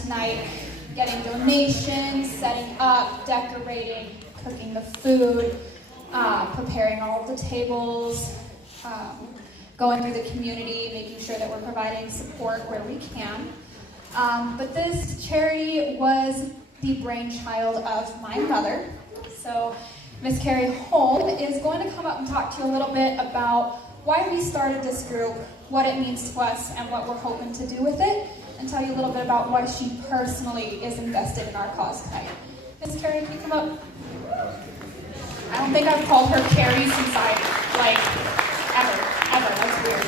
tonight, getting donations, setting up, decorating, cooking the food, preparing all of the tables, going through the community, making sure that we're providing support where we can. But this charity was the brainchild of my mother. So Miss Carrie Holm is going to come up and talk to you a little bit about why we started this group, what it means to us, and what we're hoping to do with it, and tell you a little bit about why she personally is invested in our cause tonight. Miss Carrie, can you come up? I don't think I've called her Carrie since ever. That's weird.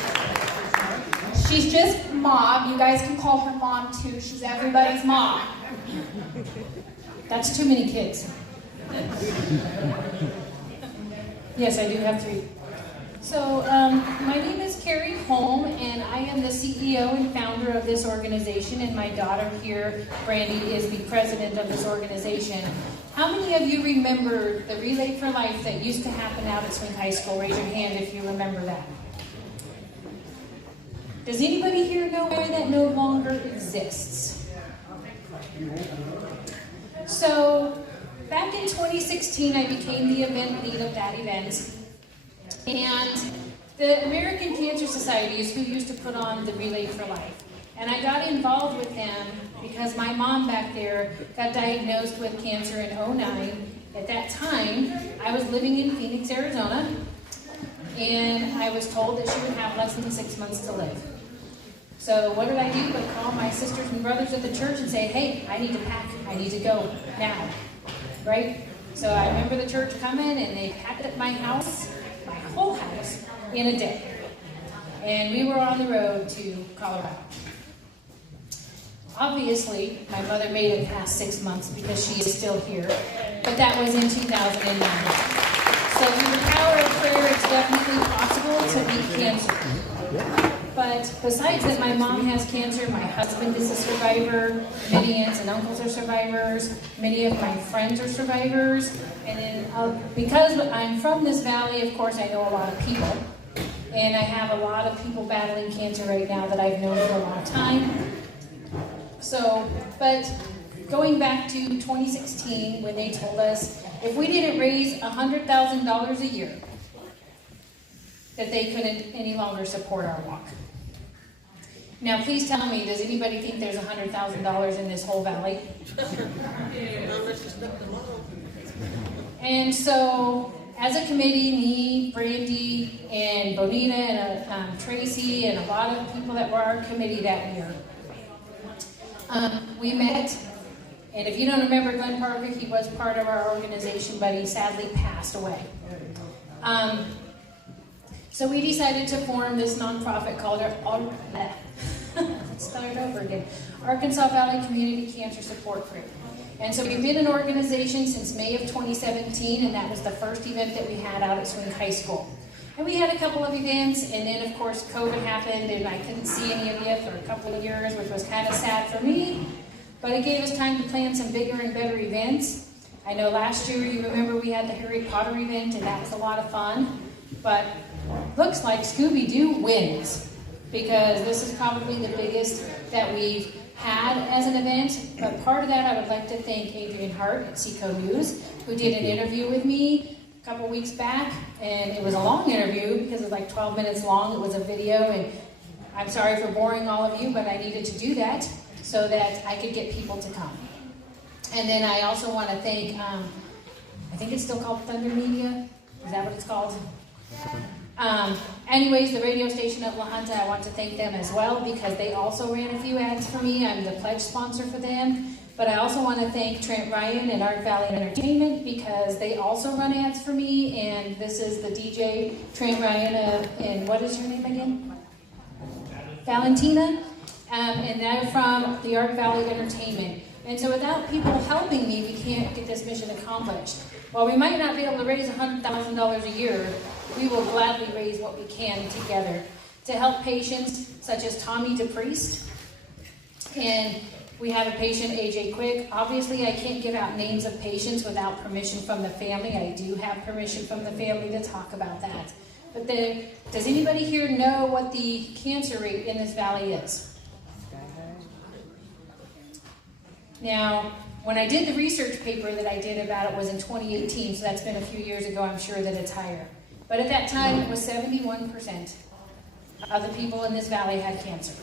She's just Mom. You guys can call her Mom too. She's everybody's mom. That's too many kids. Yes, I do have 3. So, my name is Carrie Holm, and I am the CEO and founder of this organization, and my daughter here, Brandy, is the president of this organization. How many of you remember the Relay for Life that used to happen out at Swing High School? Raise your hand if you remember that. Does anybody here know why that no longer exists? So, back in 2016, I became the event lead of that event. And the American Cancer Society is who used to put on the Relay for Life. And I got involved with them because my mom back there got diagnosed with cancer in 2009. At that time, I was living in Phoenix, Arizona, and I was told that she would have less than 6 months to live. So what did I do but call my sisters and brothers at the church and say, hey, I need to pack, I need to go now, right? So I remember the church coming and they packed up my house, my whole house, in a day. And we were on the road to Colorado. Obviously, my mother made it past 6 months because she is still here, but that was in 2009. So through the power of prayer, it's definitely possible to beat cancer. But besides that, my mom has cancer, my husband is a survivor, many aunts and uncles are survivors, many of my friends are survivors, and then because I'm from this valley, of course, I know a lot of people, and I have a lot of people battling cancer right now that I've known for a long time. So, but going back to 2016, when they told us if we didn't raise $100,000 a year, that they couldn't any longer support our walk. Now, please tell me, does anybody think there's $100,000 in this whole valley? And so, as a committee, me, Brandy, and Bonita, and Tracy, and a lot of people that were our committee that year, we met, and if you don't remember Glenn Parker, he was part of our organization, but he sadly passed away. So we decided to form this nonprofit called let's start over again, Arkansas Valley Community Cancer Support Group. And so we've been an organization since May of 2017, and that was the first event that we had out at Swing High School. And we had a couple of events, and then of course COVID happened, and I couldn't see any of you for a couple of years, which was kind of sad for me, but it gave us time to plan some bigger and better events. I know last year, you remember we had the Harry Potter event, and that was a lot of fun, but looks like Scooby-Doo wins, because this is probably the biggest that we've had as an event. But part of that, I would like to thank Adrian Hart at SECO News, who did an interview with me a couple weeks back, and it was a long interview because it was like 12 minutes long. It was a video, and I'm sorry for boring all of you, but I needed to do that so that I could get people to come. And then I also want to thank, I think it's still called Thunder Media. Is that what it's called? Anyways, the radio station at La Junta, I want to thank them as well because they also ran a few ads for me. I'm the pledge sponsor for them. But I also want to thank Trent Ryan and Ark Valley Entertainment because they also run ads for me. And this is the DJ, Trent Ryan, and what is your name again? Valentina. And they're from the Ark Valley Entertainment. And so without people helping me, we can't get this mission accomplished. While we might not be able to raise $100,000 a year, we will gladly raise what we can together to help patients such as Tommy DePriest. And we have a patient, AJ Quick. Obviously, I can't give out names of patients without permission from the family. I do have permission from the family to talk about that. But does anybody here know what the cancer rate in this valley is? Now, when I did the research paper that I did about it was in 2018, so that's been a few years ago. I'm sure that it's higher. But at that time, it was 71% of the people in this valley had cancer.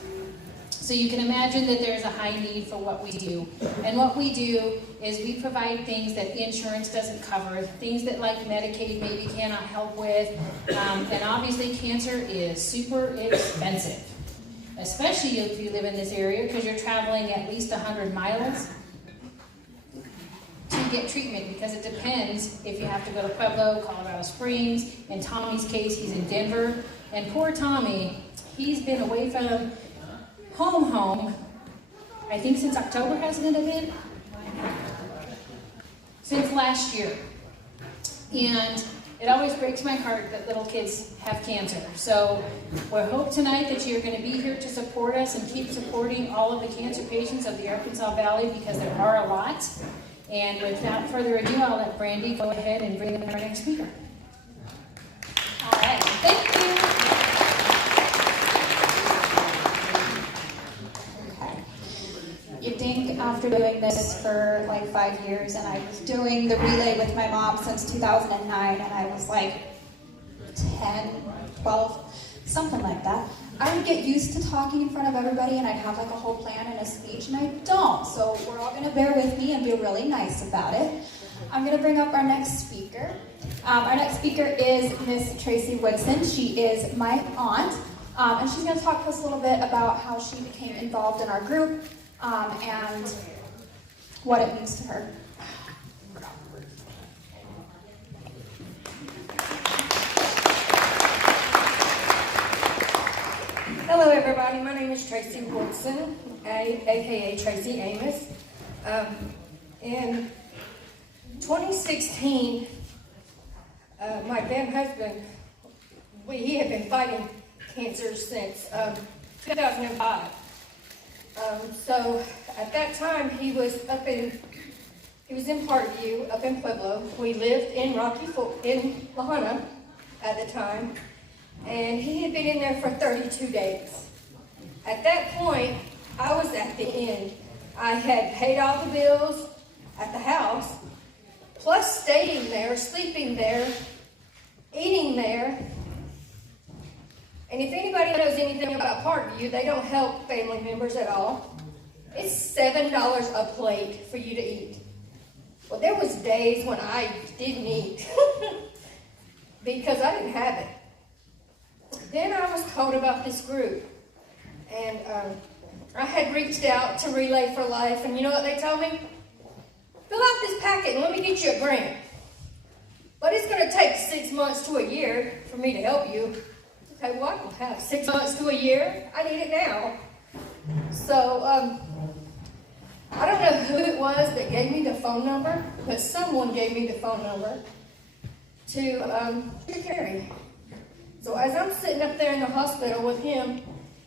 So you can imagine that there's a high need for what we do. And what we do is we provide things that insurance doesn't cover, things that like Medicaid maybe cannot help with. And obviously cancer is super expensive, especially if you live in this area because you're traveling at least 100 miles to get treatment, because it depends if you have to go to Pueblo, Colorado Springs. In Tommy's case, he's in Denver. And poor Tommy, he's been away from home, I think since October, hasn't it been? Since last year. And it always breaks my heart that little kids have cancer. So we hope tonight that you're going to be here to support us and keep supporting all of the cancer patients of the Arkansas Valley, because there are a lot. And without further ado, I'll let Brandy go ahead and bring in our next speaker. All right, thank you. You'd think after doing this for like 5 years, and I was doing the relay with my mom since 2009, and I was like 10, 12, something like that, I would get used to talking in front of everybody, and I'd have like a whole plan and a speech, and I don't. So we're all going to bear with me and be really nice about it. I'm going to bring up our next speaker. Our next speaker is Miss Tracy Woodson. She is my aunt, and she's going to talk to us a little bit about how she became involved in our group, and what it means to her. Hello everybody, my name is Tracy Woodson, aka Tracy Amos. In 2016, my then husband, he had been fighting cancer since 2005. So at that time, he was in Parkview, up in Pueblo. We lived in in La Junta at the time, and he had been in there for 32 days. At that point, I was at the end. I had paid all the bills at the house, plus staying there, sleeping there, eating there. And if anybody knows anything about Parkview, they don't help family members at all. It's $7 a plate for you to eat. Well, there was days when I didn't eat because I didn't have it. Then I was told about this group, and I had reached out to Relay for Life, and you know what they told me? Fill out this packet and let me get you a grant. But it's going to take 6 months to a year for me to help you. Okay, well, I don't have 6 months to a year. I need it now. So, I don't know who it was that gave me the phone number, but someone gave me the phone number to Carrie. So as I'm sitting up there in the hospital with him,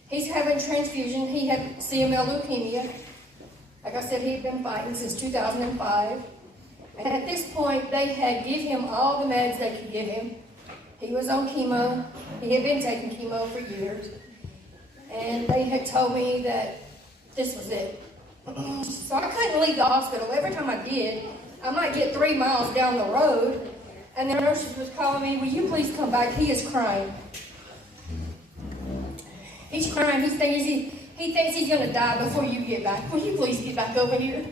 he's having transfusion. He had CML leukemia. Like I said, he'd been fighting since 2005. And at this point, they had given him all the meds they could give him. He was on chemo. He had been taking chemo for years. And they had told me that this was it. So I couldn't leave the hospital. Every time I did, I might get 3 miles down the road, and the nurses was calling me, will you please come back? He is crying. He's crying. He thinks he's going to die before you get back. Will you please get back over here?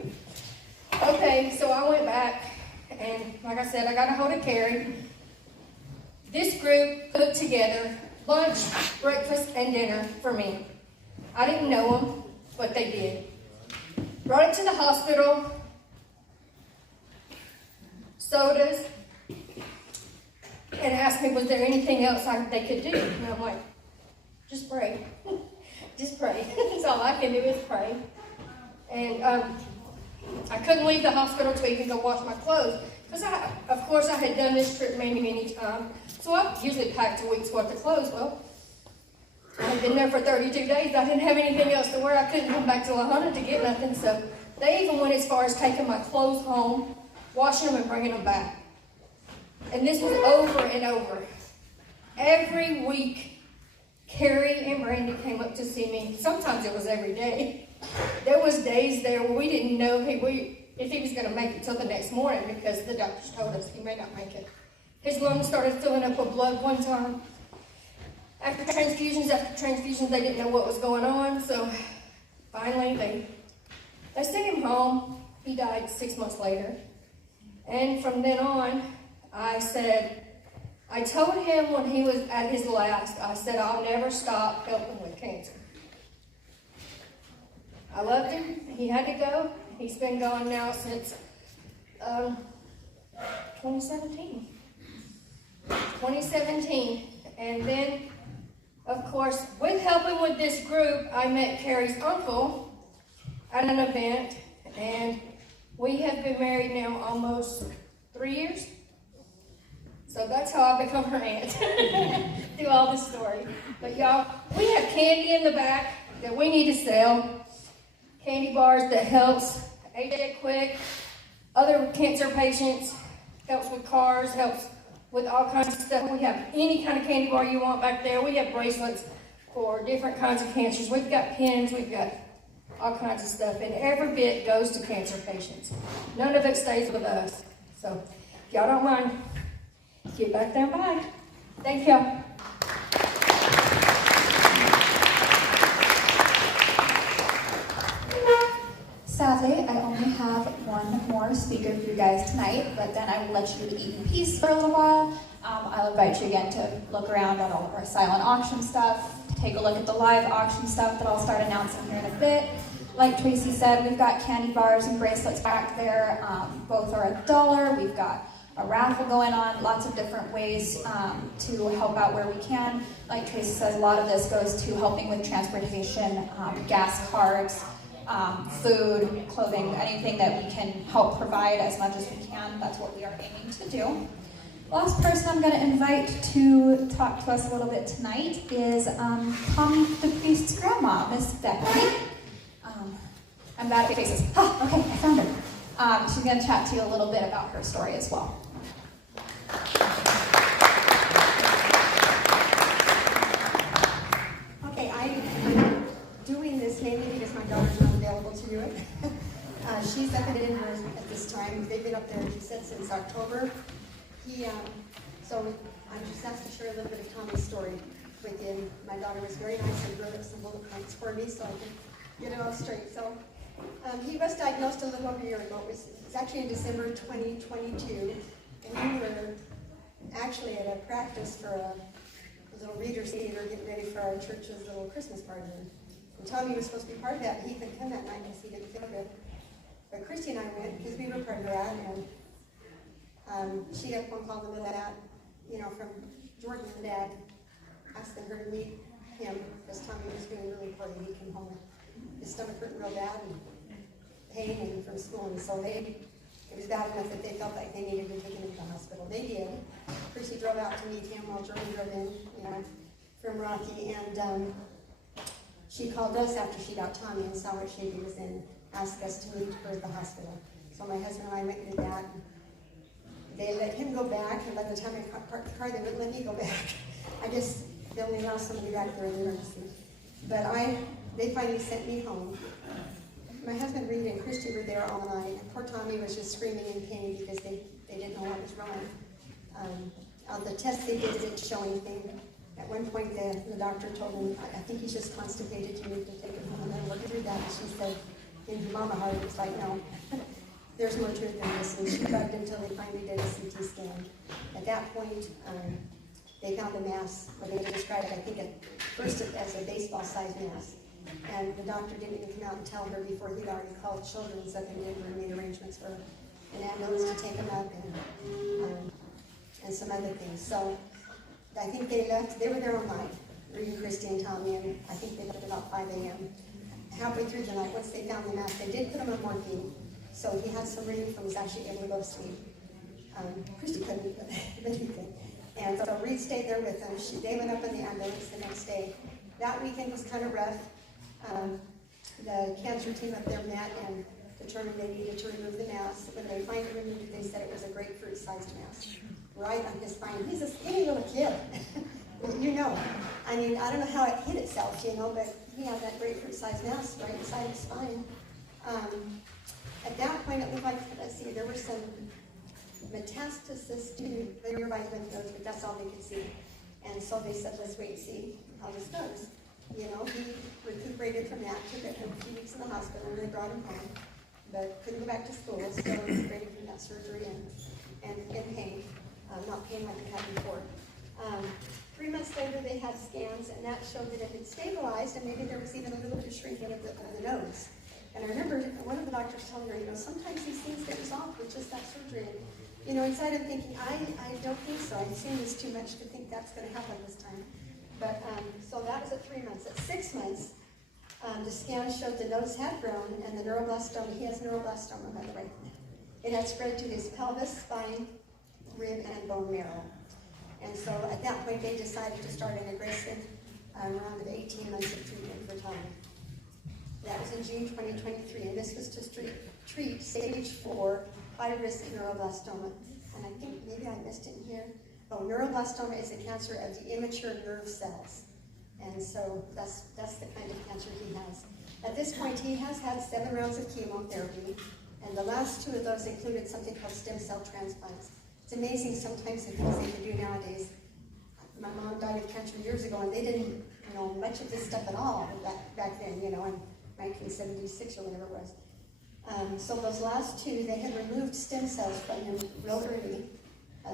Okay, so I went back, and like I said, I got a hold of Carrie. This group put together lunch, breakfast, and dinner for me. I didn't know them, but they did. Brought it to the hospital, sodas, and asked me, was there anything else they could do? And I'm like, just pray. Just pray. That's all I can do is pray. And I couldn't leave the hospital to even go wash my clothes, because of course I had done this trip many, many times. So I usually packed a week's worth of clothes. Well, I had been there for 32 days. I didn't have anything else to wear. I couldn't come back to La Junta to get nothing. So they even went as far as taking my clothes home, washing them, and bringing them back. And this was over and over. Every week, Carrie and Brandy came up to see me. Sometimes it was every day. there was days there where we didn't know if he was going to make it till the next morning because the doctors told us he may not make it. His lungs started filling up with blood one time. After transfusions, they didn't know what was going on, so finally they sent him home. He died 6 months later. And from then on, I told him when he was at his last, I said, I'll never stop helping with cancer. I loved him. He had to go. He's been gone now since 2017. 2017. And then, of course, with helping with this group, I met Carrie's uncle at an event, and we have been married now almost 3 years. So that's how I become her aunt through all this story. But y'all, we have candy in the back that we need to sell. Candy bars that helps AJ Quick, other cancer patients, helps with cars, helps with all kinds of stuff. We have any kind of candy bar you want back there. We have bracelets for different kinds of cancers. We've got pins, we've got all kinds of stuff. And every bit goes to cancer patients. None of it stays with us. So if y'all don't mind, get back there by. Thank y'all. Sadly, I only have one more speaker for you guys tonight, but then I will let you eat in peace for a little while. I'll invite you again to look around at all of our silent auction stuff, to take a look at the live auction stuff that I'll start announcing here in a bit. Like Tracy said, we've got candy bars and bracelets back there. Both are $1. We've got a raffle going on, lots of different ways to help out where we can. Like Tracy says, a lot of this goes to helping with transportation, gas cards, food, clothing, anything that we can help provide as much as we can. That's what we are aiming to do. Last person I'm going to invite to talk to us a little bit tonight is Tommy the priest's grandma, Miss Becky. I'm bad at faces. Ah, okay, I found her. She's going to chat to you a little bit about her story as well. Okay, I'm doing this mainly because my daughter's not available to do it. She's up at Inver at this time. They've been up there, she said, since October. So I'm just asked to share a little bit of Tommy's story with you. My daughter was very nice and wrote up some bullet points for me so I can get it all straight. So he was diagnosed a little over a year ago. It was actually in December 2022. And we were actually at a practice for a little reader's theater getting ready for our church's little Christmas party. And Tommy was supposed to be part of that, but he couldn't come that night because he didn't feel good. But Christy and I went because we were part of that, and she got a phone call in the middle of that, from Jordan and Dad, asking her to meet him because Tommy was doing really poorly. He came home with his stomach hurting real bad and pain and from school, and so it was bad enough that they felt like they needed to take him to the hospital. They did. Christy drove out to meet him while Jordan drove in, from Rocky, and she called us after she got Tommy and saw what shape he was in, asked us to meet her at the hospital. So my husband and I went and did that. They let him go back, and by the time I parked the car, they wouldn't let me go back. I guess they only allow somebody back there in the emergency. But they finally sent me home. My husband, Reed, and Christy were there all night, and poor Tommy was just screaming in pain because they didn't know what was wrong. The test they did didn't show anything. At one point, the doctor told him, I think he's just constipated, you need to take him home. And then looked through that, and she said, in her mama heart, it's like, no, there's more to it than this. And she bugged until they finally did a CT scan. At that point, they found a mass, what they described, I think, at first as a baseball-sized mass. And the doctor didn't even come out and tell her before he'd already called Children's up in Denver and made arrangements for an ambulance to take him up and some other things. So I think they left, they were there all night, Reed and Christy and Tommy, and I think they left about 5 a.m. Halfway through the night, once they found the mass, they did put him on morphine. So he had some relief and was actually able to go to sleep. Christy couldn't, but he could. And so Reed stayed there with them. They went up in the ambulance the next day. That weekend was kind of rough. The cancer team up there met and determined they needed to remove the mass. When they finally removed it, they said it was a grapefruit-sized mass, right on his spine. He's a skinny little kid. you know. I mean, I don't know how it hit itself, you know, but he had that grapefruit-sized mass right inside his spine. At that point, it looked like, let's see, there were some metastasis to the nearby lymph nodes, but that's all they could see. And so they said, let's wait and see how this goes. You know, he recuperated from that, took it a few weeks in the hospital, and they brought him home, but couldn't go back to school, still recuperating from that surgery and in pain, not pain like he had before. 3 months later, they had scans, and that showed that it had stabilized, and maybe there was even a little bit of shrinking of the nodes. And I remember one of the doctors telling her, you know, sometimes these things get resolved with just that surgery. And, you know, inside I'm thinking, I don't think so. I've seen this too much to think that's going to happen this time. But, so that was at 3 months. At 6 months, the scan showed the nodes had grown, and the neuroblastoma, he has neuroblastoma, by the way. It had spread to his pelvis, spine, rib, and bone marrow. And so at that point, they decided to start an aggressive round of 18 months of treatment for time. That was in June 2023, and this was to treat stage 4 high-risk neuroblastoma. And I think maybe I missed it here. Oh, neuroblastoma is a cancer of the immature nerve cells. And so that's the kind of cancer he has. At this point, he has had 7 rounds of chemotherapy, and the last 2 of those included something called stem cell transplants. It's amazing sometimes the things they can do nowadays. My mom died of cancer years ago, and they didn't know much of this stuff at all back then, you know, in 1976 or whatever it was. So those last 2, they had removed stem cells from him real early.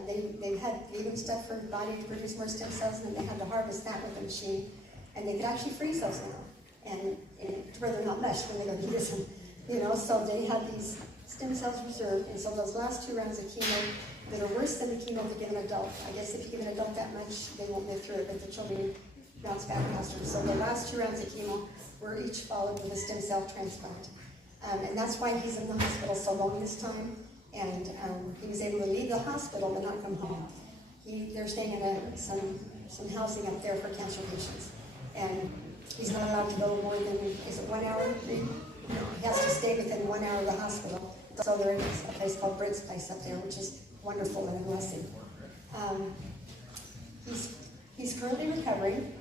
They gave him stuff for the body to produce more stem cells, and then they had to harvest that with a machine. And they could actually freeze those now, and to where they're not meshed when they go to use them. You know, so they had these stem cells reserved, and so those last 2 rounds of chemo that are worse than the chemo to give an adult. I guess if you give an adult that much, they won't live through it, but the children bounce back faster. So the last 2 rounds of chemo were each followed with a stem cell transplant. And that's why he's in the hospital so long this time. And he was able to leave the hospital but not come home. They're staying in some housing up there for cancer patients. And he's not allowed to go more than, is it 1 hour? He has to stay within 1 hour of the hospital. So there is a place called Brent's Place up there, which is wonderful and a blessing. He's currently recovering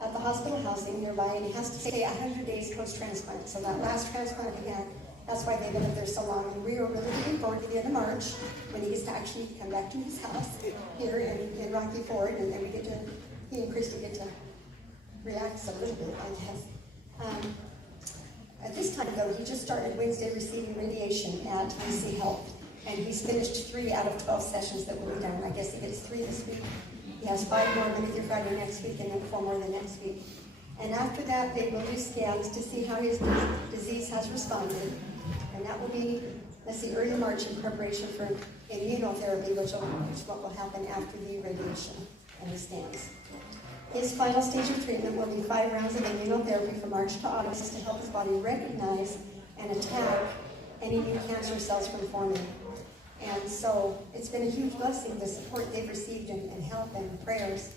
at the hospital housing nearby, and he has to stay 100 days post-transplant. So that last transplant he had, that's why they've been up there so long. And we are really looking forward to the end of March when he gets to actually come back to his house here in Rocky Ford, and then he and Christy get to relax a little bit, I guess. At this time, though, he just started Wednesday receiving radiation at UC Health, and he's finished 3 out of 12 sessions that will be done. I guess he gets 3 this week. He has 5 more Monday through Friday next week, and then 4 more the next week. And after that, they will do scans to see how his disease has responded. And that will be, let's see, early March in preparation for immunotherapy, which is what will happen after the radiation and the scans. His final stage of treatment will be 5 rounds of immunotherapy from March to August to help his body recognize and attack any new cancer cells from forming. And so it's been a huge blessing, the support they've received and help and prayers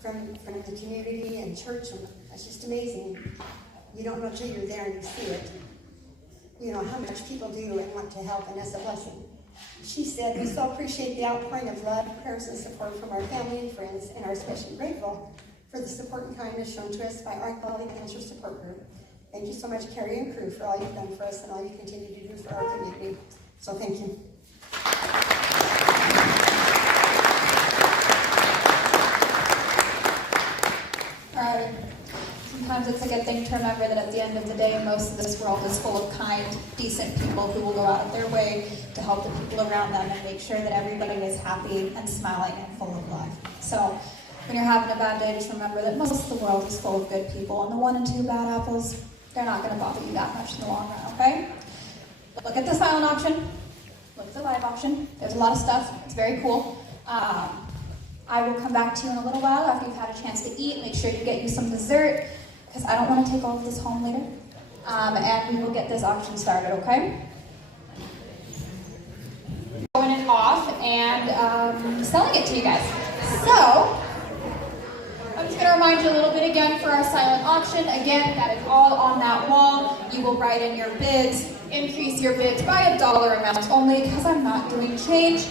from the community and church. And it's just amazing. You don't know till you're there and you see it. You know, how much people do and want to help, and that's a blessing. She said, we so appreciate the outpouring of love, prayers, and support from our family and friends, and are especially grateful for the support and kindness shown to us by our Quality Cancer Support Group. Thank you so much, Carrie and crew, for all you've done for us and all you continue to do for our community. So thank you. All right. Sometimes it's a good thing to remember that at the end of the day, most of this world is full of kind, decent people who will go out of their way to help the people around them and make sure that everybody is happy and smiling and full of love. So when you're having a bad day, just remember that most of the world is full of good people, and the 1 and 2 bad apples, they're not going to bother you that much in the long run, okay? Look at the silent option. Look at the live option. There's a lot of stuff. It's very cool. I will come back to you in a little while after you've had a chance to eat. Make sure you get you some dessert, because I don't want to take all of this home later. And we will get this auction started, okay? Showing it off and selling it to you guys. So, I'm just going to remind you a little bit again for our silent auction. Again, that is all on that wall. You will write in your bids, increase your bids by $1 amount only, because I'm not doing change.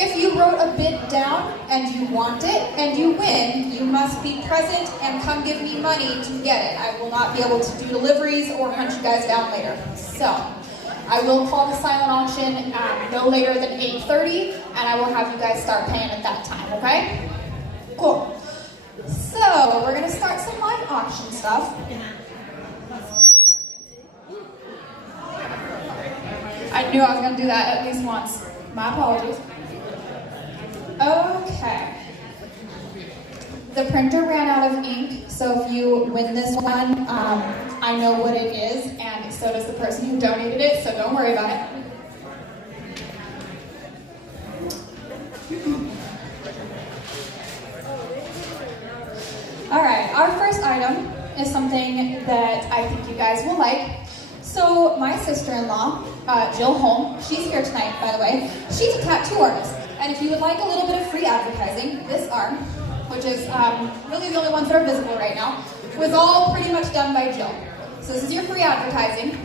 If you wrote a bid down and you want it and you win, you must be present and come give me money to get it. I will not be able to do deliveries or hunt you guys down later. So, I will call the silent auction no later than 8:30, and I will have you guys start paying at that time, okay? Cool. So, we're gonna start some live auction stuff. I knew I was gonna do that at least once. My apologies. Okay. The printer ran out of ink, so if you win this one, I know what it is, and so does the person who donated it, so don't worry about it. Alright, our first item is something that I think you guys will like. So my sister-in-law, Jill Holm, she's here tonight, by the way. She's a tattoo artist, and if you would like a little bit of free advertising, this arm, which is really the only ones that are visible right now, was all pretty much done by Jill. So this is your free advertising,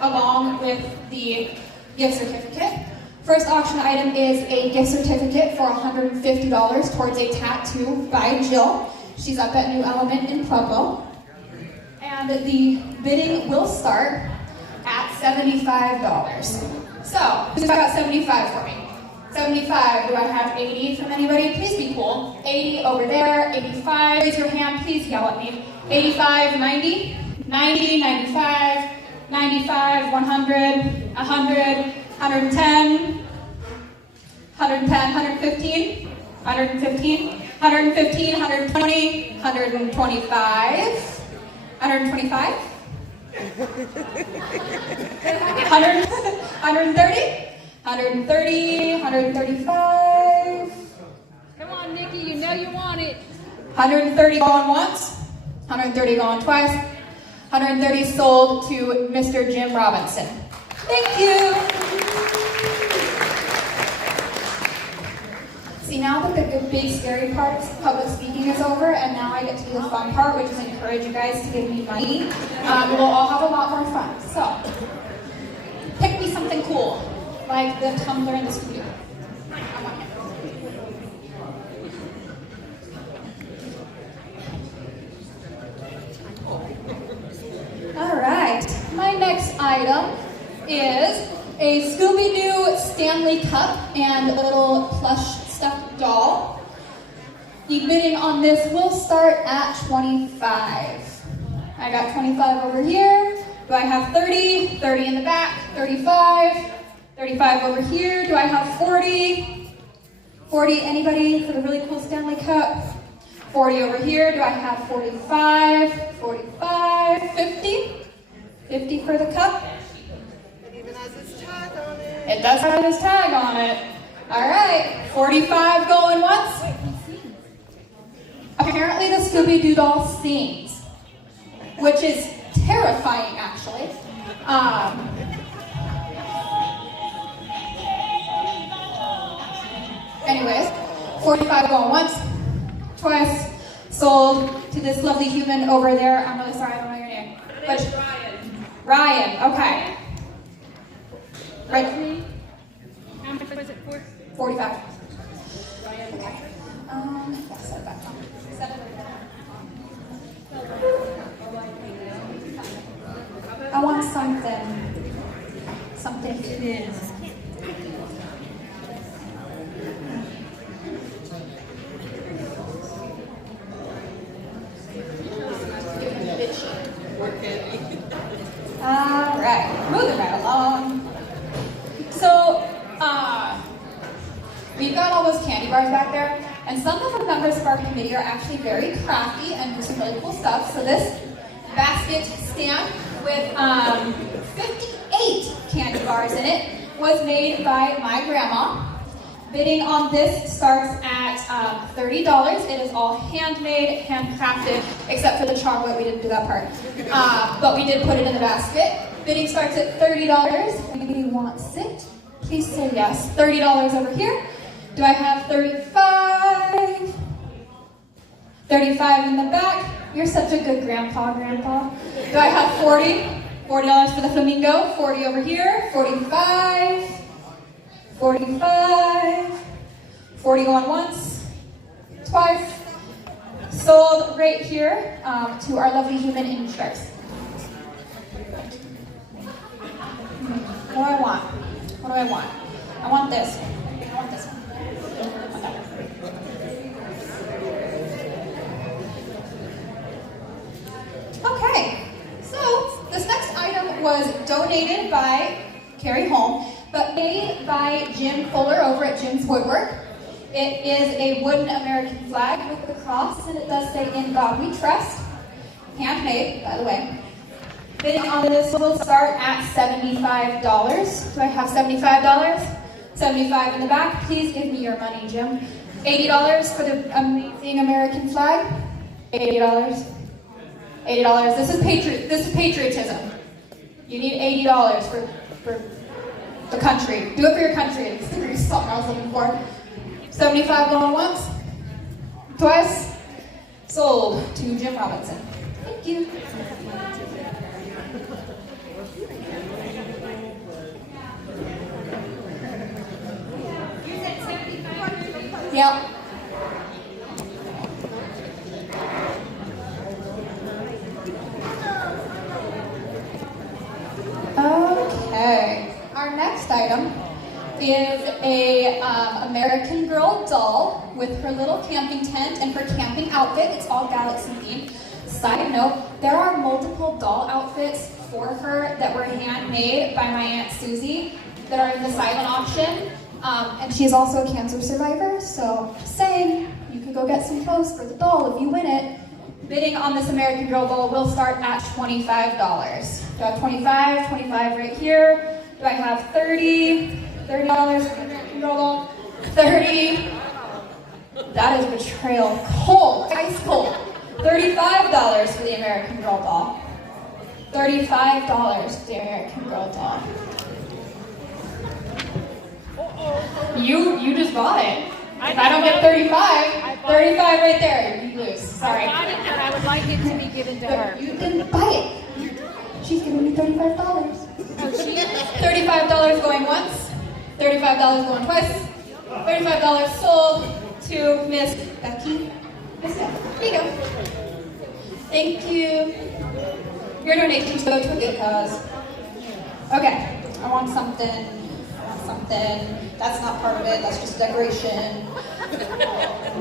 along with the gift certificate. First auction item is a gift certificate for $150 towards a tattoo by Jill. She's up at New Element in Pueblo. And the bidding will start at $75. So, who's got 75 for me? 75, do I have 80 from anybody? Please be cool. 80 over there, 85, raise your hand, please yell at me. 85, 90, 90, 95, 95, 100, 100, 110, 110, 115, 115, 115, 120, 125, 125, 130, 130, 135. Come on, Nikki, you know you want it. 130 going once, 130 going twice, 130 sold to Mr. Jim Robinson. Thank you. See, now that the big scary part, public speaking, is over, and now I get to do the fun part, which is encourage you guys to give me money. We'll all have a lot more fun. So, pick me something cool, like the tumbler in the studio. I want it. All right, my next item is a Scooby-Doo Stanley Cup and a little plush stuffed doll. The bidding on this will start at 25. I got 25 over here. Do I have 30? 30 in the back. 35. 35 over here. Do I have 40? 40, anybody for the really cool Stanley Cup? 40 over here. Do I have 45? 45. 50? 50 for the cup. It even has its tag on it. It does have its tag on it. All right, 45 going once. Apparently the Scooby-Doo doll sings, which is terrifying, actually. Anyways, 45 going once, twice, sold to this lovely human over there. I'm really sorry, I don't know your name. But Ryan. Ryan, okay. Right. How much was it for? 45. Okay. Set it back on. Set it right. I want something cool. All right, moving right along. So, we've got all those candy bars back there, and some of the members of our committee are actually very crafty and do some really cool stuff. So this basket stamp with 58 candy bars in it was made by my grandma. Bidding on this starts at $30. It is all handmade, handcrafted, except for the chocolate. We didn't do that part. But we did put it in the basket. Bidding starts at $30. Anybody wants it? Please say yes. $30 over here. Do I have 35? 35 in the back. You're such a good grandpa. Do I have 40? $40 for the flamingo. 40 over here. 45. 45, 40 going once, twice. Sold right here to our lovely human interest. What do I want? What do I want? I want this. I want this one. Okay, so this next item was donated by Carrie Holm, but made by Jim Fuller over at Jim's Woodwork. It is a wooden American flag with the cross, and it does say, "In God We Trust." Handmade, by the way. Bidding on this will start at $75. Do I have $75? 75 in the back. Please give me your money, Jim. $80 for the amazing American flag. $80. $80. This is patriotism. You need $80 for the country. Do it for your country. It's something I was looking for. 75 going once, twice. Sold to Jim Robinson. Thank you. Yep. Okay. Our next item is a American Girl doll with her little camping tent and her camping outfit. It's all galaxy themed. Side note, there are multiple doll outfits for her that were handmade by my Aunt Susie that are in the silent auction. And she's also a cancer survivor, so just saying, you could go get some clothes for the doll if you win it. Bidding on this American Girl doll will start at $25. Do I have 25? 25 right here. Do I have 30? $30 for the American Girl doll. 30. That is betrayal. Cold. Ice cold. $35 for the American Girl doll. $35 for the American Girl doll. You just bought it. If I don't get 35, 35 right there. You lose. Sorry. I bought it, but I would like it to be given to her. You didn't buy it. She's giving me $35. Oh, she is? $35 going once. $35 going twice. $35 sold to Miss Becky. Miss Becky. Here you go. Thank you. Your donations go to a good cause. Okay, I want something. That's not part of it. That's just decoration.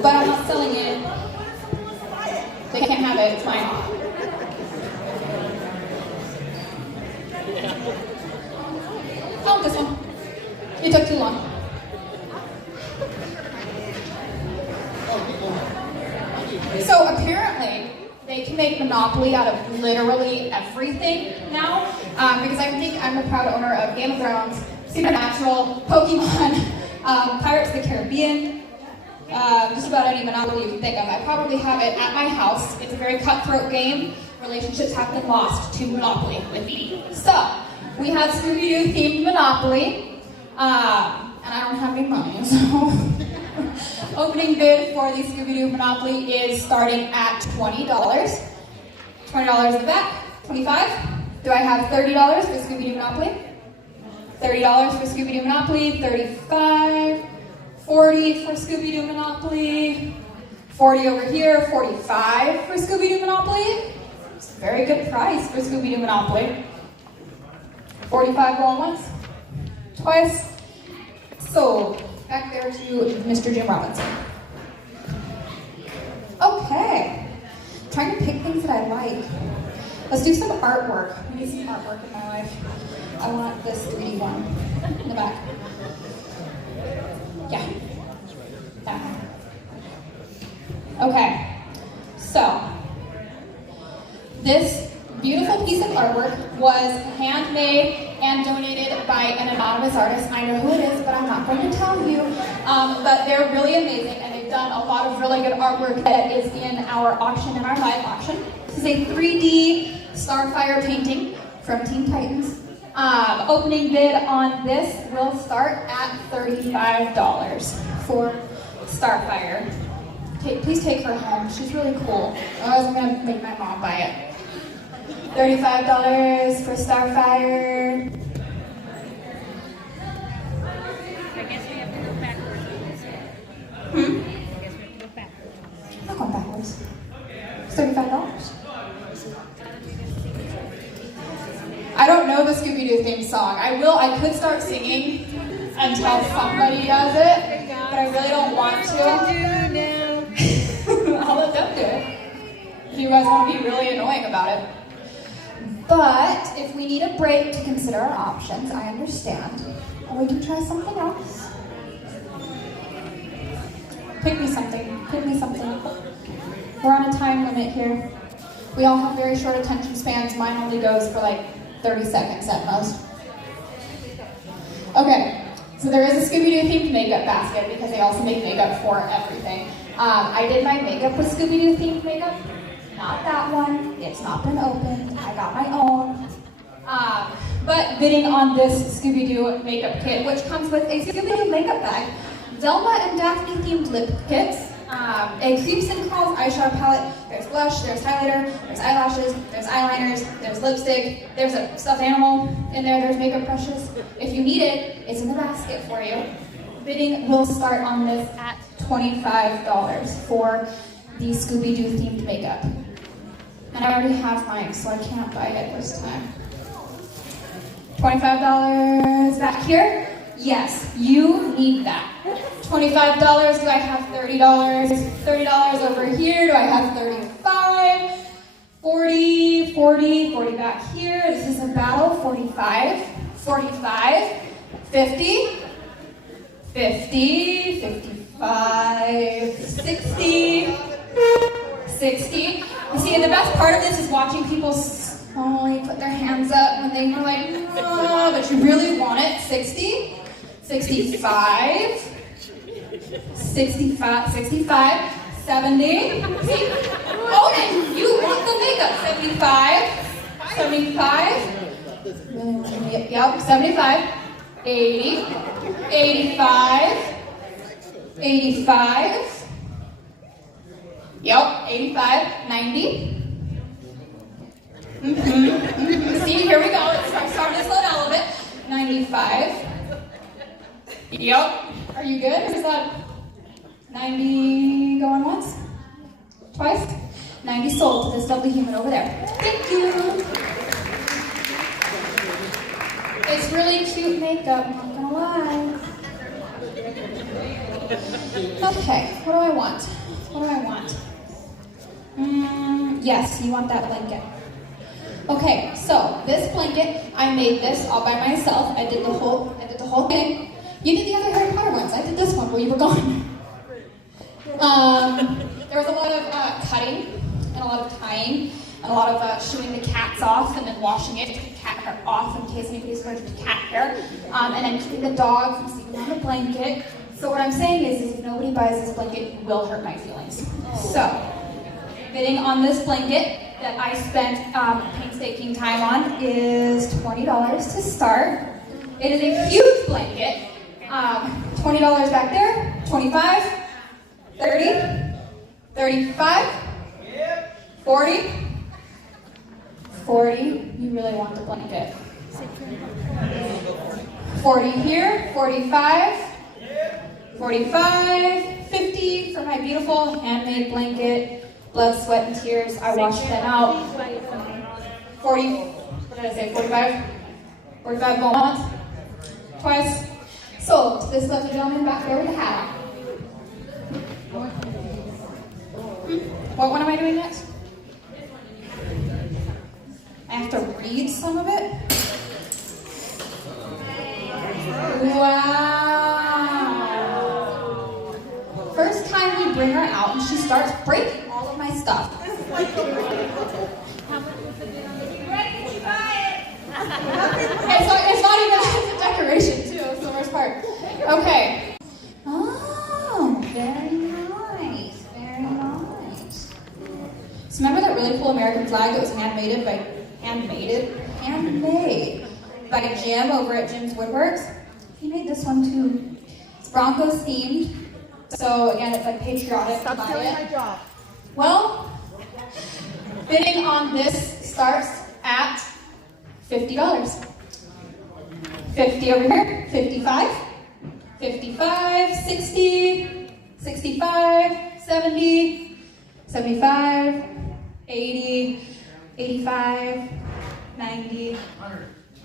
But I'm not selling it. They can't have it. It's mine. I want this one. It took too long. So apparently, they can make Monopoly out of literally everything now. Because I think I'm the proud owner of Game of Thrones, Supernatural, Pokemon, Pirates of the Caribbean, just about any Monopoly you can think of. I probably have it at my house. It's a very cutthroat game. Relationships have been lost to Monopoly with me. So, we have Scooby-Doo themed Monopoly, and I don't have any money, so opening bid for the Scooby-Doo Monopoly is starting at $20. $20 in the back, 25. Do I have $30 for Scooby-Doo Monopoly? $30 for Scooby-Doo Monopoly, 35, 40 for Scooby-Doo Monopoly, 40 over here, 45 for Scooby-Doo Monopoly. It's a very good price for Scooby-Doo Monopoly. 45 going once, twice. Sold. Back there to Mr. Jim Robinson. Okay. Trying to pick things that I like. Let's do some artwork. We need some artwork in my life. I want this 3D one in the back. Yeah. That one. Okay. So, this beautiful piece of artwork was handmade and donated by an anonymous artist. I know who it is, but I'm not going to tell you. But they're really amazing, and they've done a lot of really good artwork that is in our auction, in our live auction. This is a 3D Starfire painting from Teen Titans. Opening bid on this will start at $35 for Starfire. Please take her home. She's really cool. Otherwise, I'm going to make my mom buy it. $35 for Starfire. Scooby-Doo theme song. I could start singing until somebody does it, but I really don't want to. I'll let them do it. If you guys want to be really annoying about it. But if we need a break to consider our options, I understand. And we can try something else. Pick me something. Pick me something. We're on a time limit here. We all have very short attention spans. Mine only goes for like 30 seconds at most. Okay, so there is a Scooby-Doo themed makeup basket because they also make makeup for everything. I did my makeup with Scooby-Doo themed makeup. Not that one. It's not been opened. I got my own. But bidding on this Scooby-Doo makeup kit, which comes with a Scooby-Doo makeup bag, Velma and Daphne themed lip kits, a Creeps and Crawls eyeshadow palette, there's blush, there's highlighter, there's eyelashes, there's eyeliners, there's lipstick, there's a stuffed animal in there, there's makeup brushes. If you need it, it's in the basket for you. Bidding will start on this at $25 for the Scooby-Doo themed makeup. And I already have mine, so I can't buy it this time. $25 back here? Yes, you need that. $25, do I have $30? $30 over here, do I have 35? 40, 40, 40 back here. This is a battle. 45, 45, 50, 50, 55, 60, 60. You see, the best part of this is watching people slowly put their hands up when they are like, oh, but you really want it. 60, 65, 65, 65, 70. See? Own it. You want the makeup. 75, 75. Yep, 75. 80, 85, 85. Yep, 85, 90. See, here we go. It's starting to slow down a little bit. 95. Yep. Are you good? Is that 90 going once? Twice? 90 sold to this lovely human over there. Thank you. It's really cute makeup, not gonna lie. Okay, what do I want? What do I want? Yes, you want that blanket. Okay, so this blanket, I made this all by myself. I did the whole thing. You did the other Harry Potter ones. I did this one while you were gone. There was a lot of cutting and a lot of tying and a lot of shooing the cats off and then washing it to get cat hair off in case anybody's allergic to cat hair. And then keeping the dog from sleeping on the blanket. So what I'm saying is if nobody buys this blanket, you will hurt my feelings. So, bidding on this blanket that I spent painstaking time on is $20 to start. It is a huge blanket. $20 back there, 25, 30, 35, 40, 40. You really want the blanket. 40 here, 45, 45, 50 for my beautiful handmade blanket. Blood, sweat, and tears. I washed them out. 40, what did I say, 45? 45 going once, twice. Sold to this lovely gentleman back there with the hat on. What one am I doing next? I have to read some of it? Wow. First time we bring her out and she starts breaking all of my stuff. It's not even a decoration too, it's the worst part. Okay. Oh, very nice, very nice. So remember that really cool American flag that was handmade by Jim over at Jim's Woodworks? He made this one too. It's Broncos themed. So again, it's like patriotic. Stop stealing my job. Well, bidding on this starts at $50. 50 over here, 55, 55, 60, 65, 70, 75, 80, 85, 90,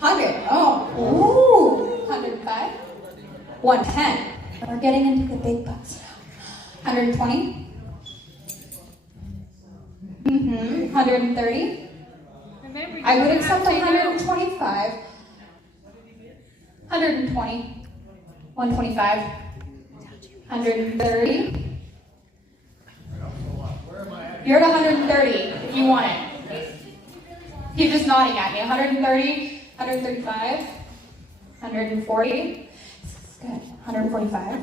100. Oh, ooh. 105. 110. We're getting into the big bucks now. 120. 130. I would accept 125. 120. 125. 130. You're at 130 if you want it. You're just nodding at me. 130, 135, 140. Good. 145.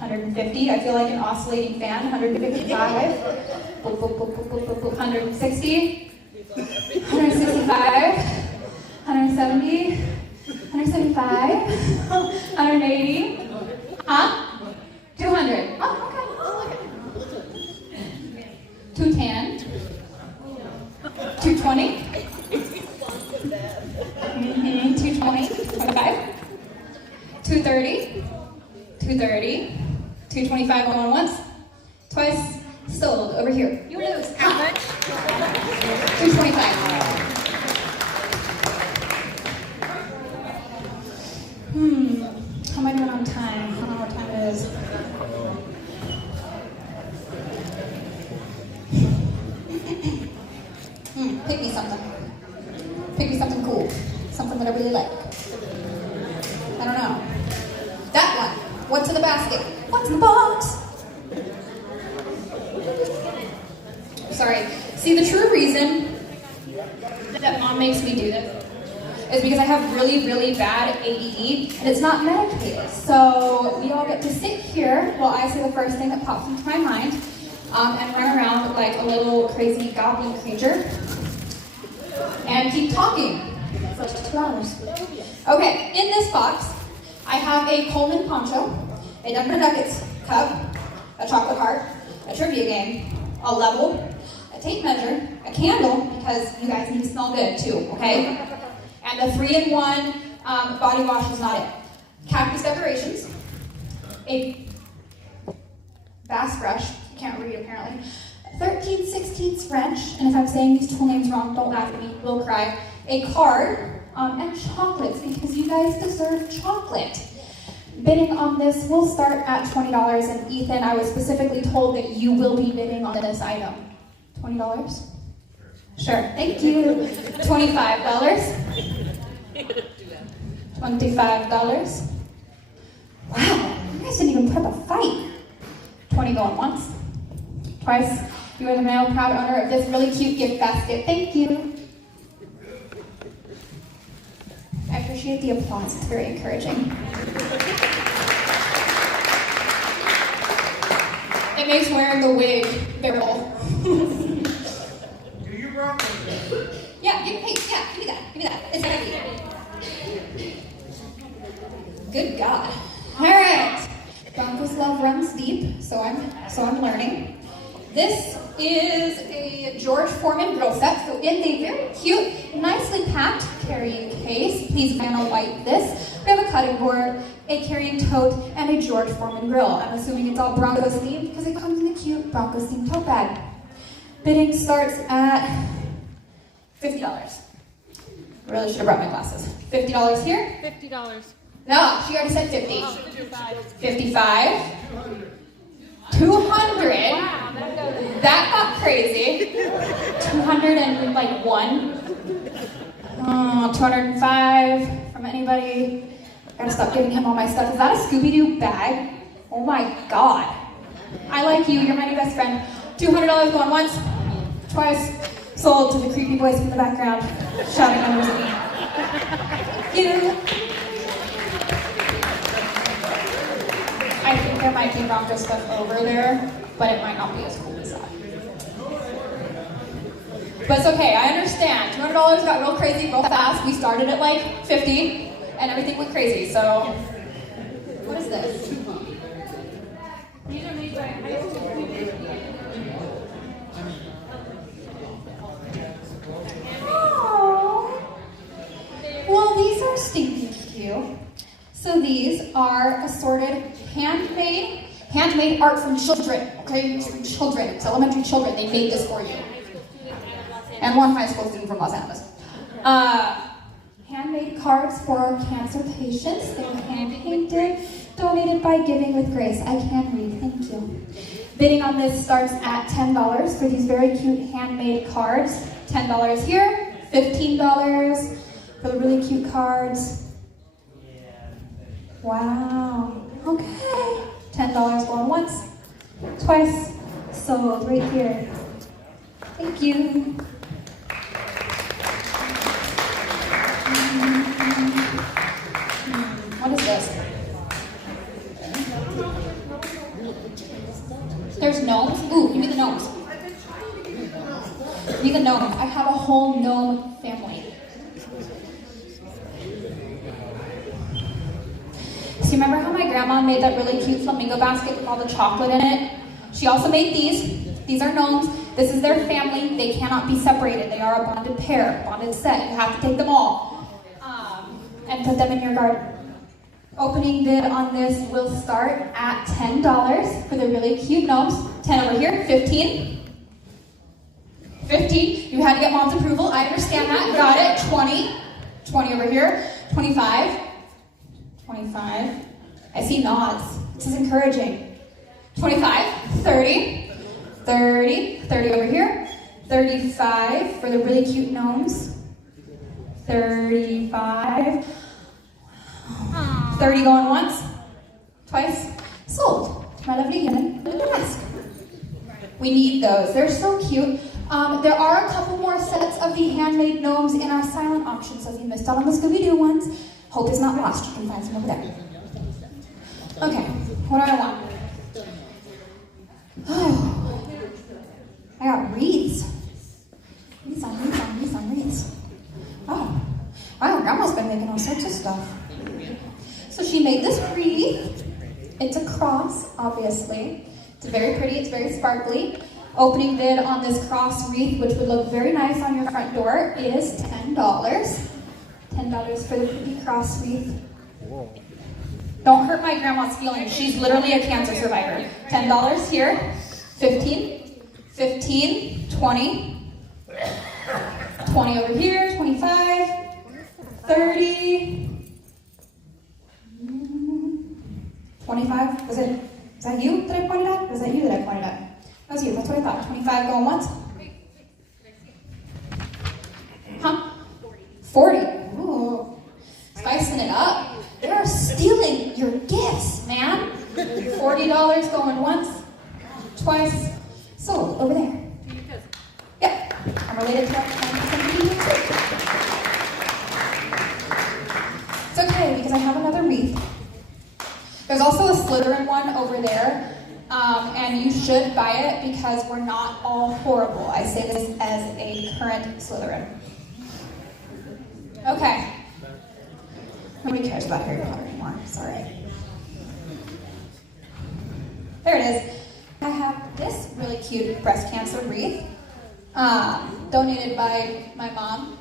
150. I feel like an oscillating fan. 155. 160. 165. 170. 175. 180. Huh? 200. Oh, okay. 210. 220. 220. 25. 230. 230. 225 going once. Twice. Sold. Over here. You lose. How much? 225. How am I doing on time? I don't know what time it is. Pick me something. Pick me something cool. Something that I really like. I don't know. That one. What's in the basket? What's in the box? Sorry. See, the true reason that Mom makes me do this is because I have really, really bad ADD, and it's not medicated. So we all get to sit here while I say the first thing that pops into my mind, and run around like a little crazy goblin creature, and keep talking for 2 hours. Okay, in this box, I have a Coleman poncho, a Denver Nuggets cup, a chocolate heart, a trivia game, a level, a tape measure, a candle, because you guys need to smell good too, okay? And the 3-in-1 body wash is not it. Cactus decorations, a bass brush, can't read apparently, 13/16 wrench, and if I'm saying these tool names wrong, don't laugh at me, we'll cry, a card, and chocolates, because you guys deserve chocolate. Bidding on this will start at $20, and Ethan, I was specifically told that you will be bidding on this item. $20? Sure, thank you. $25. $25. Wow, you guys didn't even put up a fight. 20 going once. Twice. You are the now proud owner of this really cute gift basket. Thank you. I appreciate the applause. It's very encouraging. It makes wearing the wig bearable. Do you rock it? Yeah, give me that. Give me that. It's heavy. Good God. All right. Broncos love runs deep, so I'm learning. This is a George Foreman grill set, so in a very cute, nicely packed carrying case. Please Vanna White this. We have a cutting board, a carrying tote, and a George Foreman grill. I'm assuming it's all Broncos themed because it comes in a cute Broncos themed tote bag. Bidding starts at $50. Really should have brought my glasses. $50 here. $50. No, she already said 50. 55. 200. Wow, That got crazy. 201. 205 from anybody. Gotta stop giving him all my stuff. Is that a Scooby-Doo bag? Oh my God. I like you. You're my new best friend. $200 going once, twice. Sold to the creepy voice in the background, shouting numbers at me. You. I think there might be Bronco stuff over there, but it might not be as cool as that. But it's okay, I understand. $200 got real crazy real fast. We started at like 50, and everything went crazy, so. What is this? These are made by high school students. Oh. Well, these are stinking cute. So these are assorted handmade art from children, okay? It's from children, it's elementary children, they made this for you. And one high school student from Los Angeles. handmade cards for our cancer patients. They were hand-painted, donated by Giving with Grace. I can read, thank you. Bidding on this starts at $10 for these very cute handmade cards. $10 here, $15 for the really cute cards. Wow, okay. $10 going once, twice, sold right here. Thank you. What is this? There's gnomes? Ooh, give me the gnomes. Give me the gnomes. I have a whole gnome family. So you remember how my grandma made that really cute flamingo basket with all the chocolate in it? She also made these. These are gnomes. This is their family. They cannot be separated. They are a bonded pair, bonded set. You have to take them all and put them in your garden. Opening bid on this will start at $10 for the really cute gnomes. 10 over here, 15. 15. You had to get mom's approval. I understand that. Got it. 20. 20 over here. 25. 25. I see nods. This is encouraging. 25. 30. 30. 30 over here. 35 for the really cute gnomes. 35. 30 going once, twice, sold. My lovely human with a mask. We need those. They're so cute. There are a couple more sets of the handmade gnomes in our silent auction, so if you missed out on the Scooby-Doo ones, hope is not lost. You can find some over there. Okay, what do I want? Oh, I got wreaths. Wreaths on wreaths on wreaths on wreaths. Oh, wow, Grandma's been making all sorts of stuff. So she made this wreath. It's a cross, obviously. It's very pretty, it's very sparkly. Opening bid on this cross wreath, which would look very nice on your front door, is $10. $10 for the pretty cross wreath. Don't hurt my grandma's feelings. She's literally a cancer survivor. $10 here, 15, 15, 20, 20 over here, 25, 30, 25, is that you that I pointed at? Or is that you that I pointed at? That was you, that's what I thought. 25 going once? Huh? 40. Ooh. Spicing it up. They're stealing your gifts, man. $40 going once, twice, sold over there. Yep, I'm related to our It's okay, because I have another wreath. There's also a Slytherin one over there, and you should buy it because we're not all horrible. I say this as a current Slytherin. Okay. Nobody cares about Harry Potter anymore. Sorry. There it is. I have this really cute breast cancer wreath, donated by my mom.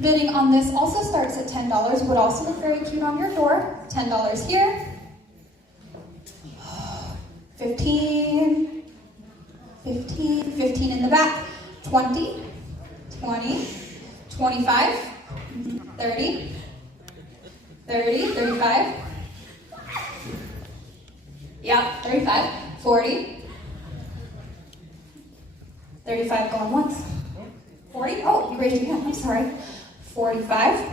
Bidding on this also starts at $10, would also look very cute on your door. $10 here. 15, 15, 15 in the back. 20, 20, 25, 30, 30, 35. Yeah, 35, 40. 35 going once. 40? Oh, you raised your hand. I'm sorry. 45.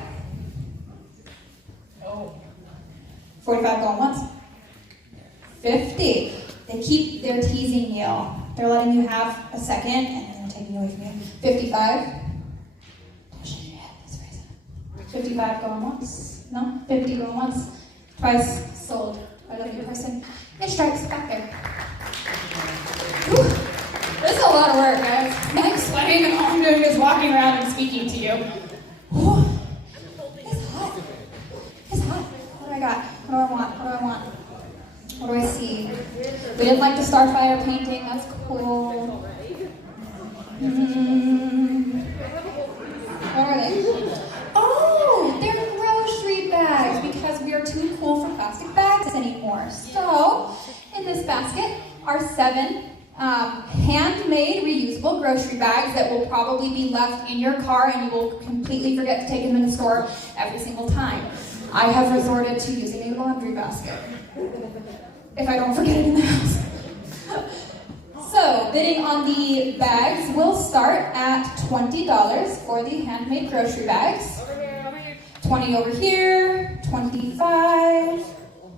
45 going once. 50. They're teasing you. They're letting you have a second and then they're taking away from you. 55. 55 going once. No? 50 going once. Twice. Sold. I love you, person. And strikes back there. Whew. This is a lot of work, guys. I'm like sweating and all I'm doing is walking around and speaking to you. Whew. It's hot. It's hot. What do I got? What do I want? What do I want? What do I see? We didn't like the Starfire painting. That's cool. What are they? Oh, they're grocery bags because we are too cool for plastic bags anymore. So, in this basket are 7 Handmade reusable grocery bags that will probably be left in your car and you will completely forget to take them in the store every single time. I have resorted to using a laundry basket if I don't forget it in the house. So, bidding on the bags will start at $20 for the handmade grocery bags. 20 over here, 25.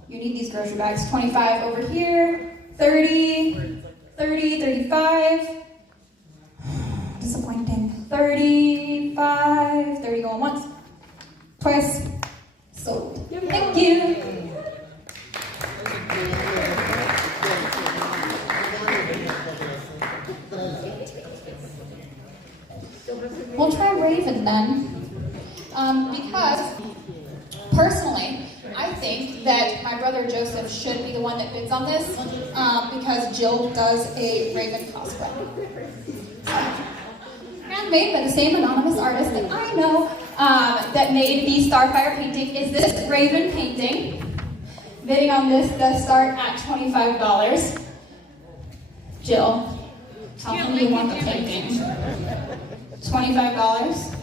You need these grocery bags. 25 over here, 30, 30, 35. Disappointing. 35, 30 going once, twice, sold. Thank you. We'll try Raven then. Because, personally, I think that my brother Joseph should be the one that bids on this, because Jill does a Raven cosplay. Handmade by the same anonymous artist that I know that made the Starfire painting is this Raven painting. Bidding on this does start at $25. Jill, tell me you want the painting. $25.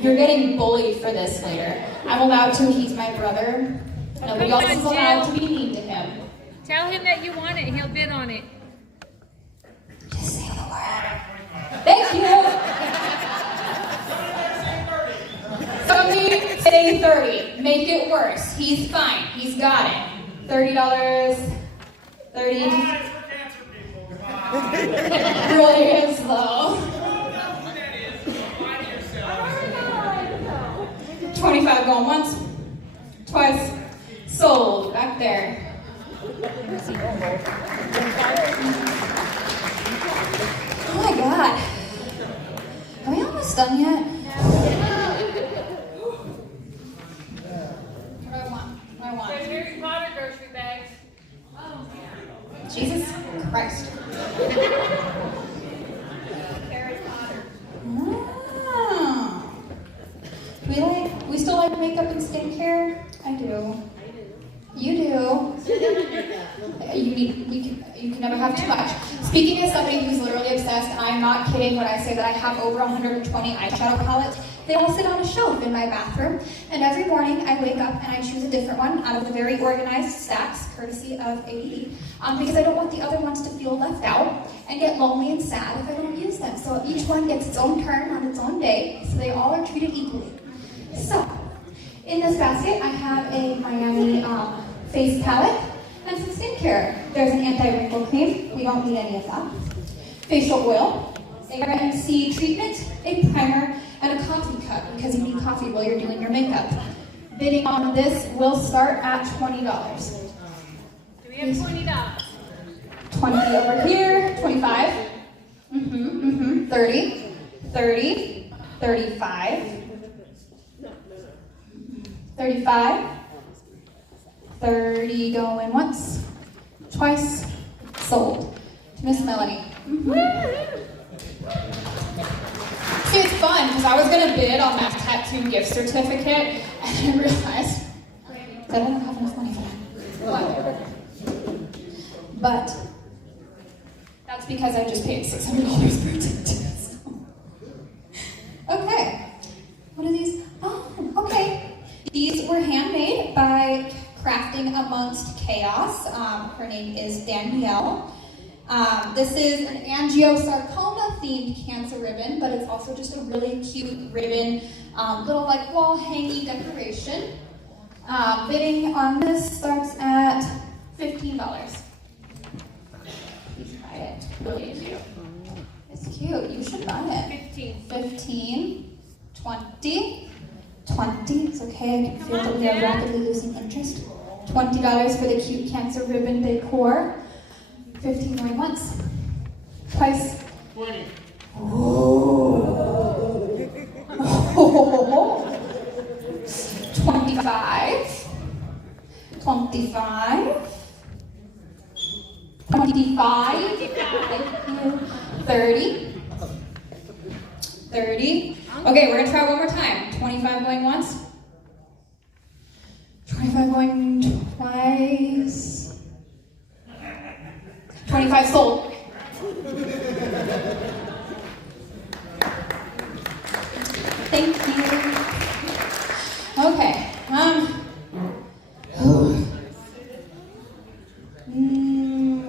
You're getting bullied for this later. I'm allowed to, he's my brother. Nobody else is allowed to be mean to him. Tell him that you want it, he'll bid on it. Just say the word. Thank you! Somebody say 30. Make it worse. He's fine. He's got it. $30. 30. It really is though. 25 going once, twice, sold. Back there. Oh my God. Are we almost done yet? What do I want? What do I want? Harry Potter grocery bags. Oh, Jesus Christ. Harry Potter. Oh. We still like makeup and skincare? I do. You do. You can never have too much. Speaking as somebody who's literally obsessed, and I'm not kidding when I say that I have over 120 eyeshadow palettes. They all sit on a shelf in my bathroom, and every morning I wake up and I choose a different one out of the very organized stacks, courtesy of AE, because I don't want the other ones to feel left out and get lonely and sad if I don't use them. So each one gets its own turn on its own day, so they all are treated equally. So, in this basket, I have a Miami face palette and some skincare. There's an anti-wrinkle cream. We don't need any of that. Facial oil, a vitamin C treatment, a primer, and a coffee cup because you need coffee while you're doing your makeup. Bidding on this will start at $20. do we have $20? 20 over here, 25. 30, 30, 35. 35, 30 going once, twice, sold. To Miss Melanie. See, it's fun because I was going to bid on that tattoo gift certificate and I realized that I don't have enough money for that. But that's because I just paid $600 for a tattoo. Okay. What are these? Oh, okay. These were handmade by Crafting Amongst Chaos. Her name is Danielle. This is an angiosarcoma-themed cancer ribbon, but it's also just a really cute ribbon, little like wall hanging decoration. Bidding on this starts at $15. Please buy it. Really cute. It's cute. You should buy it. 15, 20. 20, it's okay, I can feel that we are rapidly losing interest. $20 for the cute cancer ribbon decor. 15 going once. Twice. 20. Oh. 25. 25. 25. Thank you. 30. 30. Okay, we're gonna try one more time. 25 going once. 25 going twice. 25 sold. Thank you. Okay.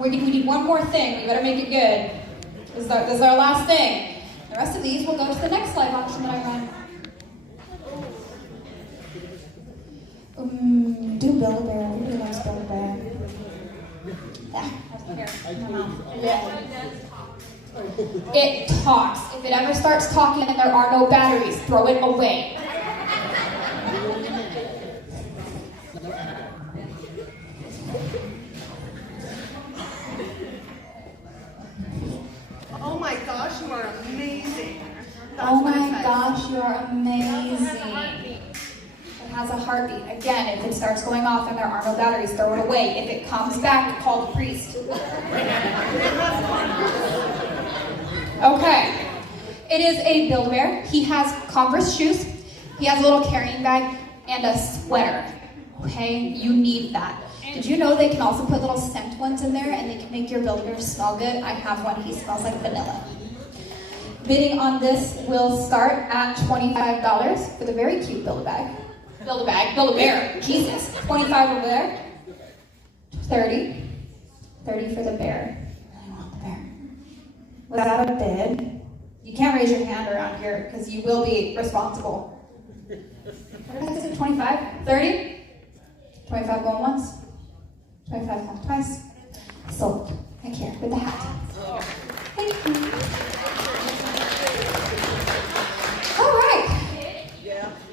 We need one more thing. We better make it good. This is our last thing. The rest of these will go to the next live auction that I run. Do Build-A-Bear. Everybody loves Build-A-Bear. Yeah. It talks. If it ever starts talking and there are no batteries, throw it away. Oh my gosh, you are amazing. Oh my gosh, you are amazing. It has a heartbeat. Again, if it starts going off and there are no batteries, throw it away. If it comes back, call the priest. Okay. It is a Build-A-Bear. He has Converse shoes. He has a little carrying bag and a sweater. Okay? You need that. Did you know they can also put little scent ones in there and they can make your Build-A-Bear smell good? I have one. He smells like vanilla. Bidding on this will start at $25 for the very cute Build-A-Bag. Build-A-Bear. Jesus. 25 over there. 30. 30 for the bear. I want the bear. Was that a bid? You can't raise your hand around here because you will be responsible. What did I say? 25? 30? 25 going once. 25 going twice. Sold. Right here with the hat. Thank you. All right.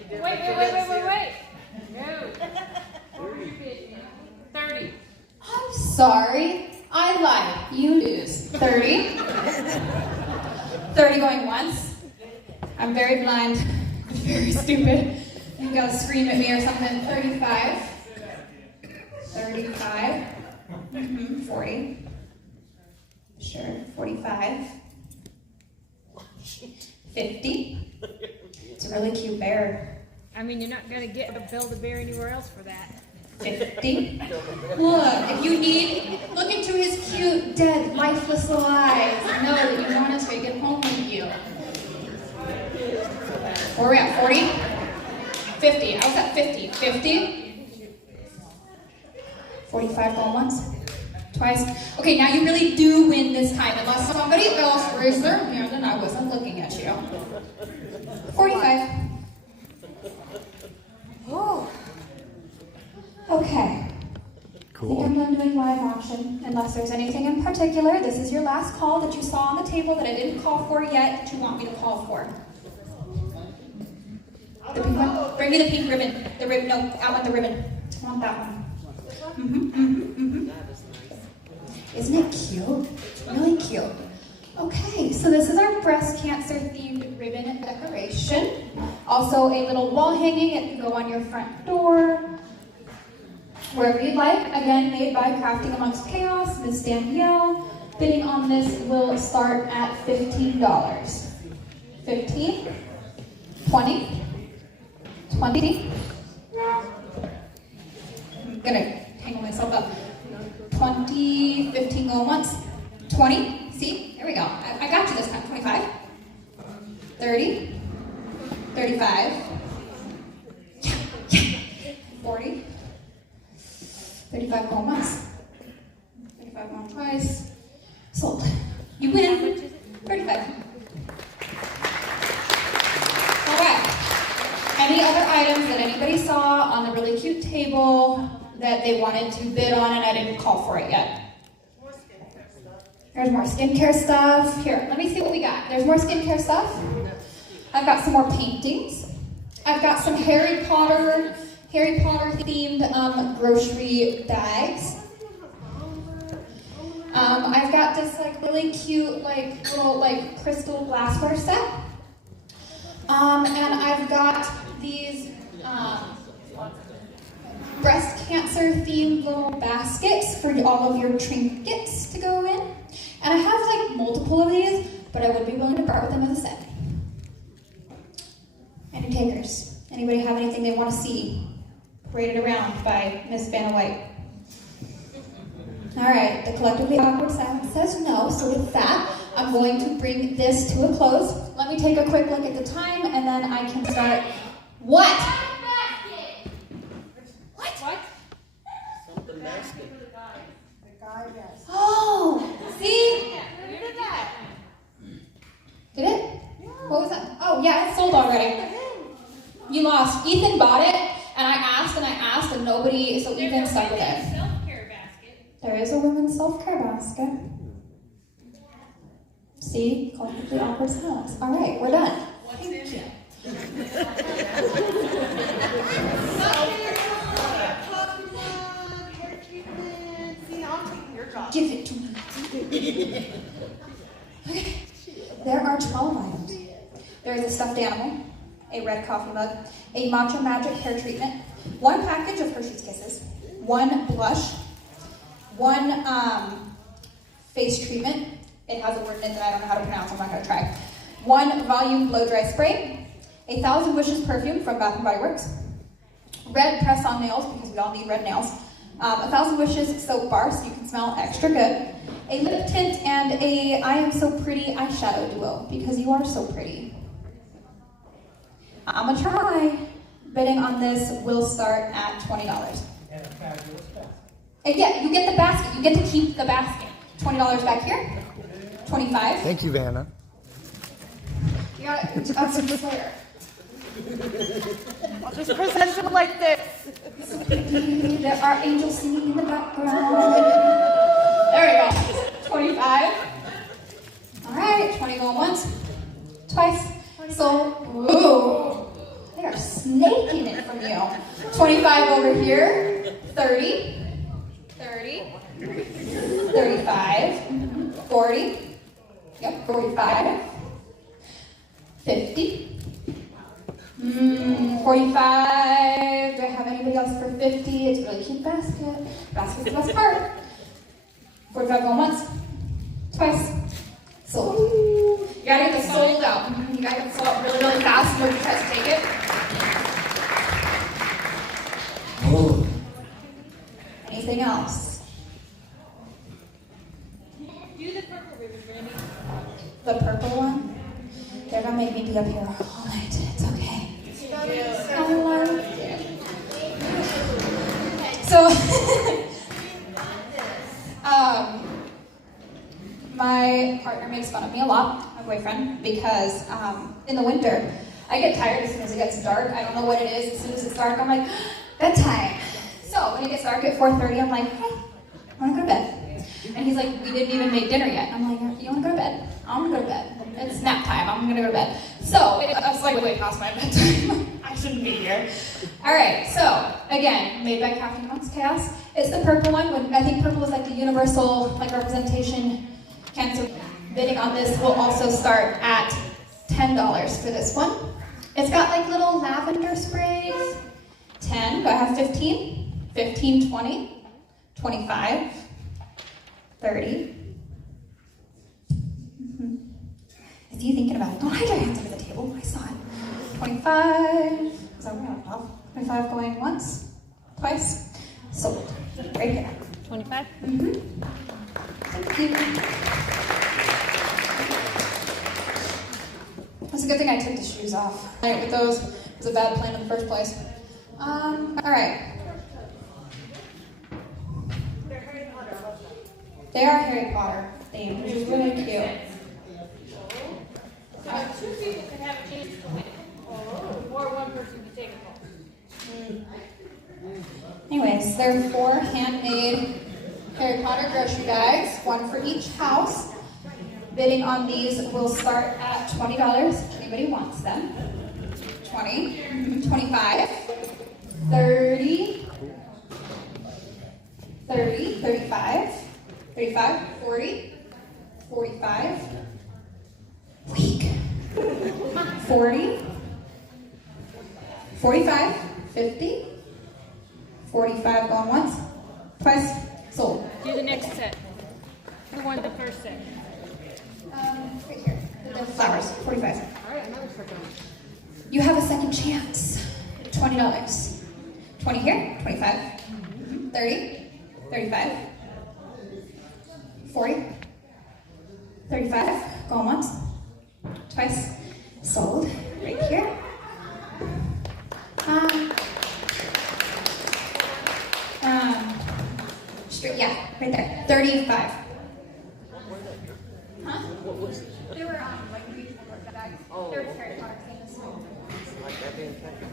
Wait. No. 30. I'm sorry. I lied. You lose. 30. 30 going once. I'm very blind. I'm very stupid. You gotta scream at me or something. 35. 35. 40. Sure. 45. 50. It's a really cute bear. I mean, you're not gonna get a Build-A-Bear anywhere else for that. 50. Look, if you need, look into his cute, dead, lifeless little eyes and know that you want to take it home with you. Where are we at? 40? 50. I was at 50. 50? 45 going once. Twice. Okay, now you really do win this time, unless somebody else raised their hand and I wasn't looking at you. 45. Oh. Okay. Cool. I think I'm done doing live auction. Unless there's anything in particular, this is your last call that you saw on the table that I didn't call for yet that you want me to call for. The pink one? Bring me the pink ribbon. The ribbon. No, I want the ribbon. I want that one. Isn't it cute? It's really cute. Okay, so this is our breast cancer themed ribbon decoration. Also a little wall hanging. It can go on your front door. Wherever you'd like. Again, made by Crafting Amongst Chaos, Miss Danielle. Bidding on this will start at $15. 15, 20, 20. I'm gonna tangle myself up. 20, 15 going once. 20, see? There we go. I got you this time. 25, 30, 35, 40, 35 going once, 35 going twice. Sold. You win. 35. All right. Any other items that anybody saw on the really cute table that they wanted to bid on and I didn't call for it yet? There's more skincare stuff. Here, let me see what we got. There's more skincare stuff. I've got some more paintings. I've got some Harry Potter themed grocery bags. I've got this like really cute little crystal glassware set. And I've got these breast cancer themed little baskets for all of your trinkets to go in. And I have like multiple of these, but I would be willing to part with them as a set. Any takers? Anybody have anything they want to see paraded around by Miss Vanna White. All right, the collectively awkward silence says no, so with that, I'm going to bring this to a close. Let me take a quick look at the time, and then I can start. What? What? Something basket. Oh, see? Did it? What was that? Oh, yeah, it's sold already. You lost. Ethan bought it, and I asked, and nobody, so Ethan stuck with it. Self-care basket. There is a women's self-care basket. See? Collectively awkward silence. All right, we're done. Thank you. Hair treatment. See, now I'm taking your job. Give it to me. Okay. There are 12 items. There is a stuffed animal, a red coffee mug, a Matcha Magic hair treatment, 1 package of Hershey's Kisses, 1 blush, 1 face treatment. It has a word in it that I don't know how to pronounce, I'm not going to try. 1 volume blow dry spray, 1,000 Wishes perfume from Bath & Body Works, red press-on nails, because we all need red nails, 1,000 Wishes soap bar so you can smell extra good, a lip tint, and a I Am So Pretty eyeshadow duo, because you are so pretty. I'm gonna try. Bidding on this will start at $20. And a fabulous basket. And yeah, you get the basket. You get to keep the basket. $20 back here. 25. Thank you, Vanna. You got it. Up to the player. I'll just present it like this. There are angels singing in the background. There we go. 25. All right. 20 going once, twice. So, ooh, they are snaking it from you. 25 over here. 30. 30. 35. 40. Yep, 45. 50. 45. Do I have anybody else for 50? It's a really cute basket. Basket's the best part. 45 going once. Twice. Sold. You gotta get the sold out. You gotta get the sold out really, really fast. Nobody tries to take it. Oh. Anything else? Do the purple ribbon, Randy. The purple one? They're gonna make me be up here all night. It's okay. I love it. So, my partner makes fun of me a lot, my boyfriend, because in the winter, I get tired as soon as it gets dark. I don't know what it is. As soon as it's dark, I'm like, bedtime. So when it gets dark at 4:30, I'm like, hey, I want to go to bed. And he's like, we didn't even make dinner yet. I'm like, you want to go to bed? I want to go to bed. It's nap time. I'm going to go to bed. So it's like way past my bedtime. I shouldn't be here. All right. So again, made by Crafting Amongst Chaos. It's the purple one. When I think purple is like the universal like representation. Cancer. Bidding on this will also start at $10 for this one. It's got like little lavender sprays. 10. Do I have 15? 15, 20, 25, 30. Is he thinking about it? Don't hide your hands under the table. I saw it. 25. Is that right off? 25 going once, twice. Sold. Right here. 25? Mm-hmm. Thank you. It's a good thing I took the shoes off. All right, with those, it was a bad plan in the first place. All right. They are Harry Potter themed, which is really cute. So 2 people can have a chance to win. Or 1 person can take it home. Anyways, there are 4 handmade Harry Potter grocery bags, 1 for each house. Bidding on these will start at $20 if anybody wants them. 20, 25, 30, 30, 35, 35, 40, 45, weak, 40, 45, 50, 45 going once, twice, sold. Do the next set. Who won the first set? Right here. The flowers, 45. You have a second chance. $20. $20, 20 here, 25, 30, 35, 40, 35, going once, twice, sold, right here. Straight, yeah, right there, 35. Huh? What was it? They were like reusable bags. Oh, They were okay. Harry Potter famous. Like that being taken.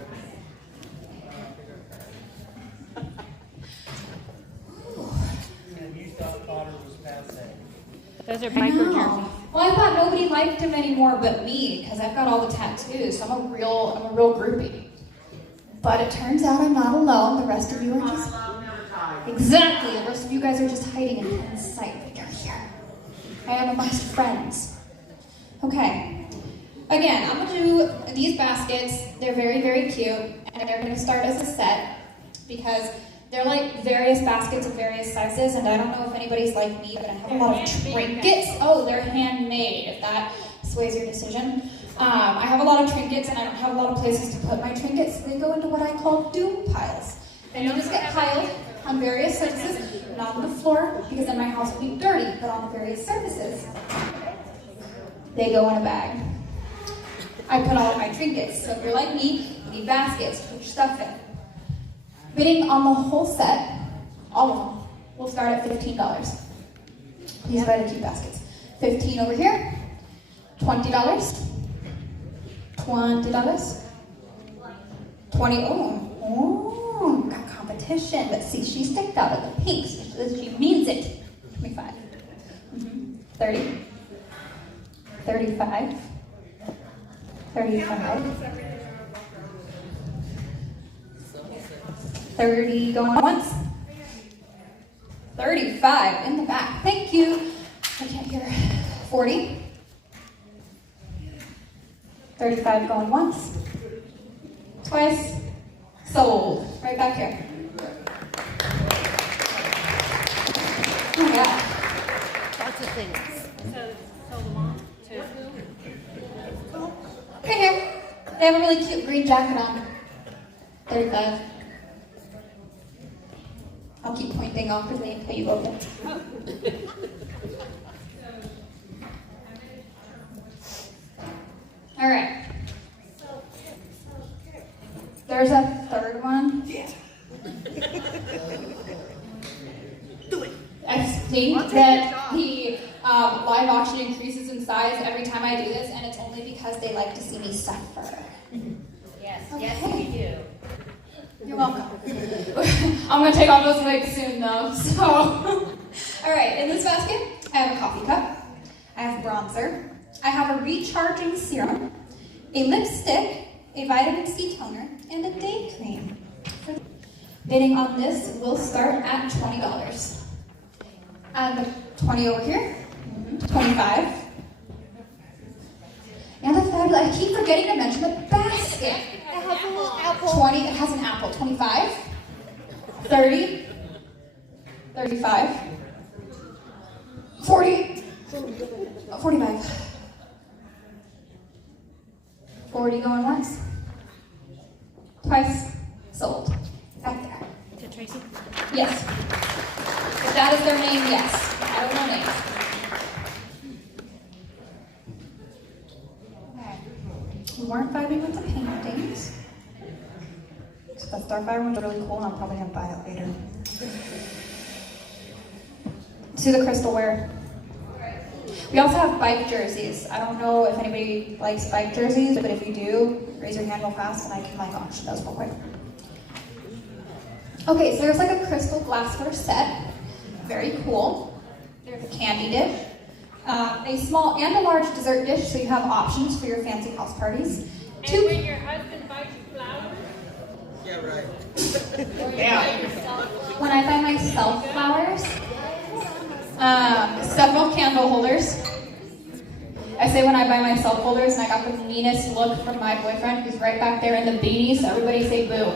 And you thought Potter was passe. Those are I biker know. jerseys. Well, I thought nobody liked him anymore but me, because I've got all the tattoos. So I'm a real groupie. But it turns out I'm not alone. The rest of you are just exactly. The rest of you guys are just hiding in plain sight. But you're here. I am amongst friends. Okay. Again, I'm gonna do these baskets. They're very cute, and they're gonna start as a set because they're like various baskets of various sizes, and I don't know if anybody's like me, but I have a lot of trinkets. Oh, they're handmade, if that sways your decision. I have a lot of trinkets, and I don't have a lot of places to put my trinkets, so they go into what I call doom piles. And they'll just get piled on various surfaces, not on the floor, because then my house will be dirty, but on the various surfaces. They go in a bag. I put all of my trinkets, so if you're like me, you need baskets to put your stuff in. Bidding on the whole set, all of them, will start at $15. Please buy the cute baskets. $15 over here, $20, $20, 20, oh, got competition, but see, she sticked out of the pinks, she means it. 25, 30, 35, 35, 30 going once, 35 in the back, thank you. I can't hear. 40, 35 going once, twice, sold. Right back here. Oh my God. Lots of things. Right here. They have a really cute green jacket on. 35. I'll keep pointing awkwardly until you open. All right. There's a third one. I think that the live auction increases in size every time I do this, and it's only because they like to see me suffer. Yes, Okay. yes, we do. You're welcome. I'm gonna take off those legs soon though, so. All right, in this basket, I have a coffee cup, I have bronzer, I have a recharging serum, a lipstick, a vitamin C toner, and a day cream. Bidding on this will start at $20. And 20 over here, 25. And the fabulous, I keep forgetting to mention the basket. It has a little apple. 20, it has an apple. 25, 30, 35, 40, 45. 40 going once, twice, sold. Back there. To Tracy? Yes. If that is their name, yes. I don't know names. Okay. We weren't vibing with the paintings. So the Starfire one's really cool, and I'm probably gonna buy it later. To the crystal wear. We also have bike jerseys. I don't know if anybody likes bike jerseys, but if you do, raise your hand real fast and I can like auction those real quick. Okay, so there's like a crystal glassware set. Very cool. There's a candy dish, a small and a large dessert dish, so you have options for your fancy house parties. And when your husband buys you flowers, Yeah, right. When I buy myself flowers, several candle holders. I say when I buy myself holders, and I got the meanest look from my boyfriend, who's right back there in the beanie, so everybody say boo.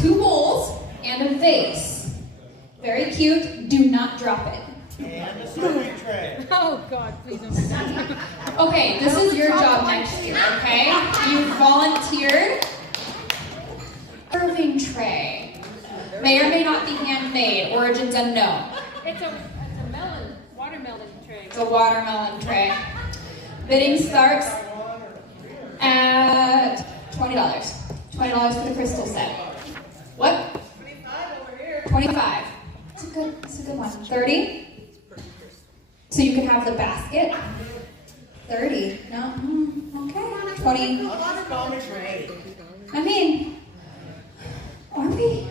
2 bowls and a vase. Very cute. Do not drop it. And a serving tray. oh God, please don't. Okay, this is your job next year, okay? You volunteered. looking tray. May or may not be handmade, origins unknown. It's a watermelon tray. It's a watermelon tray. Bidding starts at $20. $20 for the crystal set. What? 25. It's a good one. 30? So you can have the basket. 30. No? Okay. 20. I mean, are we?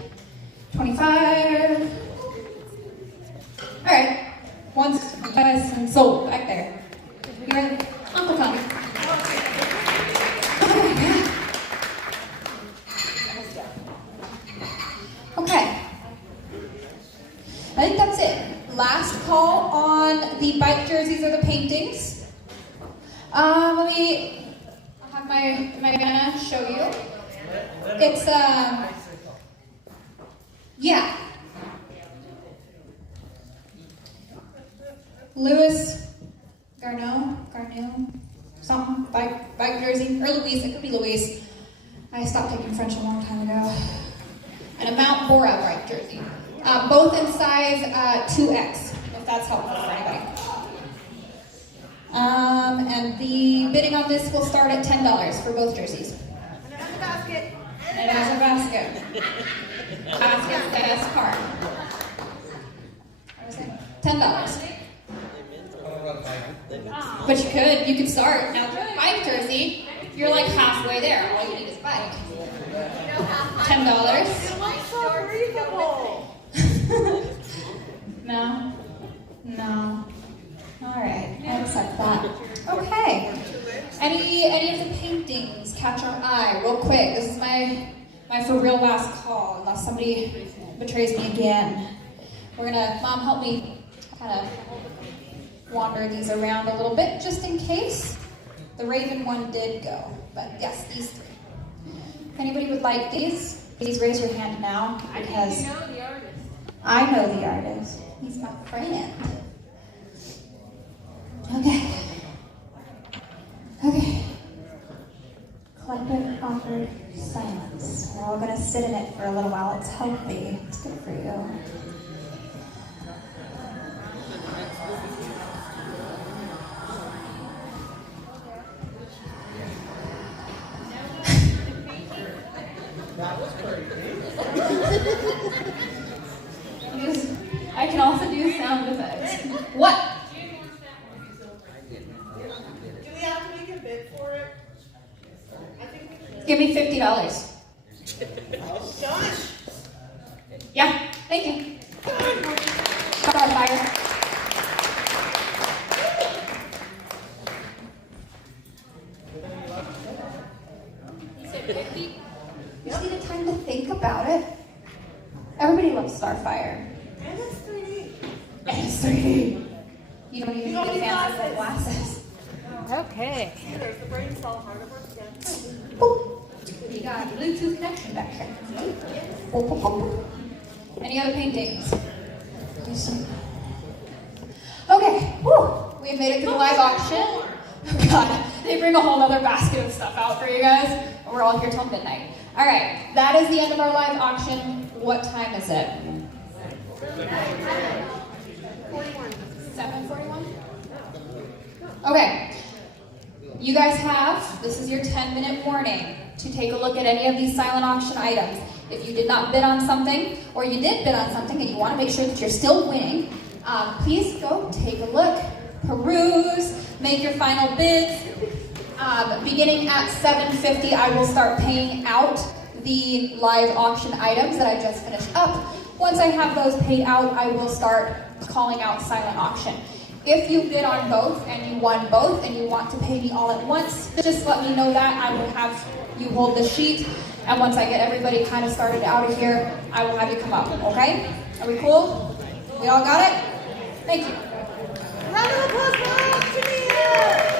25. Alright. Once you guys and sold back there. You're Uncle Tommy. Okay. I think that's it. Last call on the bike jerseys or the paintings. I'll have am I gonna show you? It's, yeah. Louis Garneau, something, bike jersey, or Louise, it could be Louise. I stopped taking French a long time ago. And a Mount Bora bike jersey. Both in size 2X, if that's helpful for anybody. And the bidding on this will start at $10 for both jerseys. And it has a basket. And it has a basket. Basket, the best part. What was it? $10. But you could start. Now, bike jersey, you're like halfway there. All you need is bike. $10. No. All right, I accept that. Okay. Any of the paintings catch our eye? Real quick. This is my for real last call, unless somebody betrays me again. Mom, help me kind of wander these around a little bit, just in case. The Raven one did go, but yes, these three. If anybody would like these, please raise your hand now, because You know the artist. I know the artist. He's my friend. Okay. Collective awkward silence. We're all gonna sit in it for a little while. It's healthy. It's good for you. I can also do sound effects. What? Do we have to make a bid for it? I think we should. Give me $50. Josh! Yeah, thank you. Starfire. You said 50? You just need time to think about it. Everybody loves Starfire. And it's 3D. And it's 3D. You don't even need fancy glasses. Okay. There's the brain cell hard at work again. Boop. You got a Bluetooth connection back here. Boop, boop, boop. Any other paintings? Okay, woo. We've made it to the live auction. Oh God, they bring a whole other basket of stuff out for you guys. And we're all here till midnight. All right, that is the end of our live auction. What time is it? 7:41. Okay. You guys have, this is your 10-minute warning to take a look at any of these silent auction items. If you did not bid on something, or you did bid on something and you want to make sure that you're still winning, please go take a look, peruse, make your final bids. Beginning at 7:50, I will start paying out the live auction items that I just finished up. Once I have those paid out, I will start calling out silent auction. If you bid on both and you won both and you want to pay me all at once, just let me know that. I will have you hold the sheet, and once I get everybody kind of started out of here, I will have you come up, okay? Are we cool? We all got it? Thank you. Round of applause for Tamia!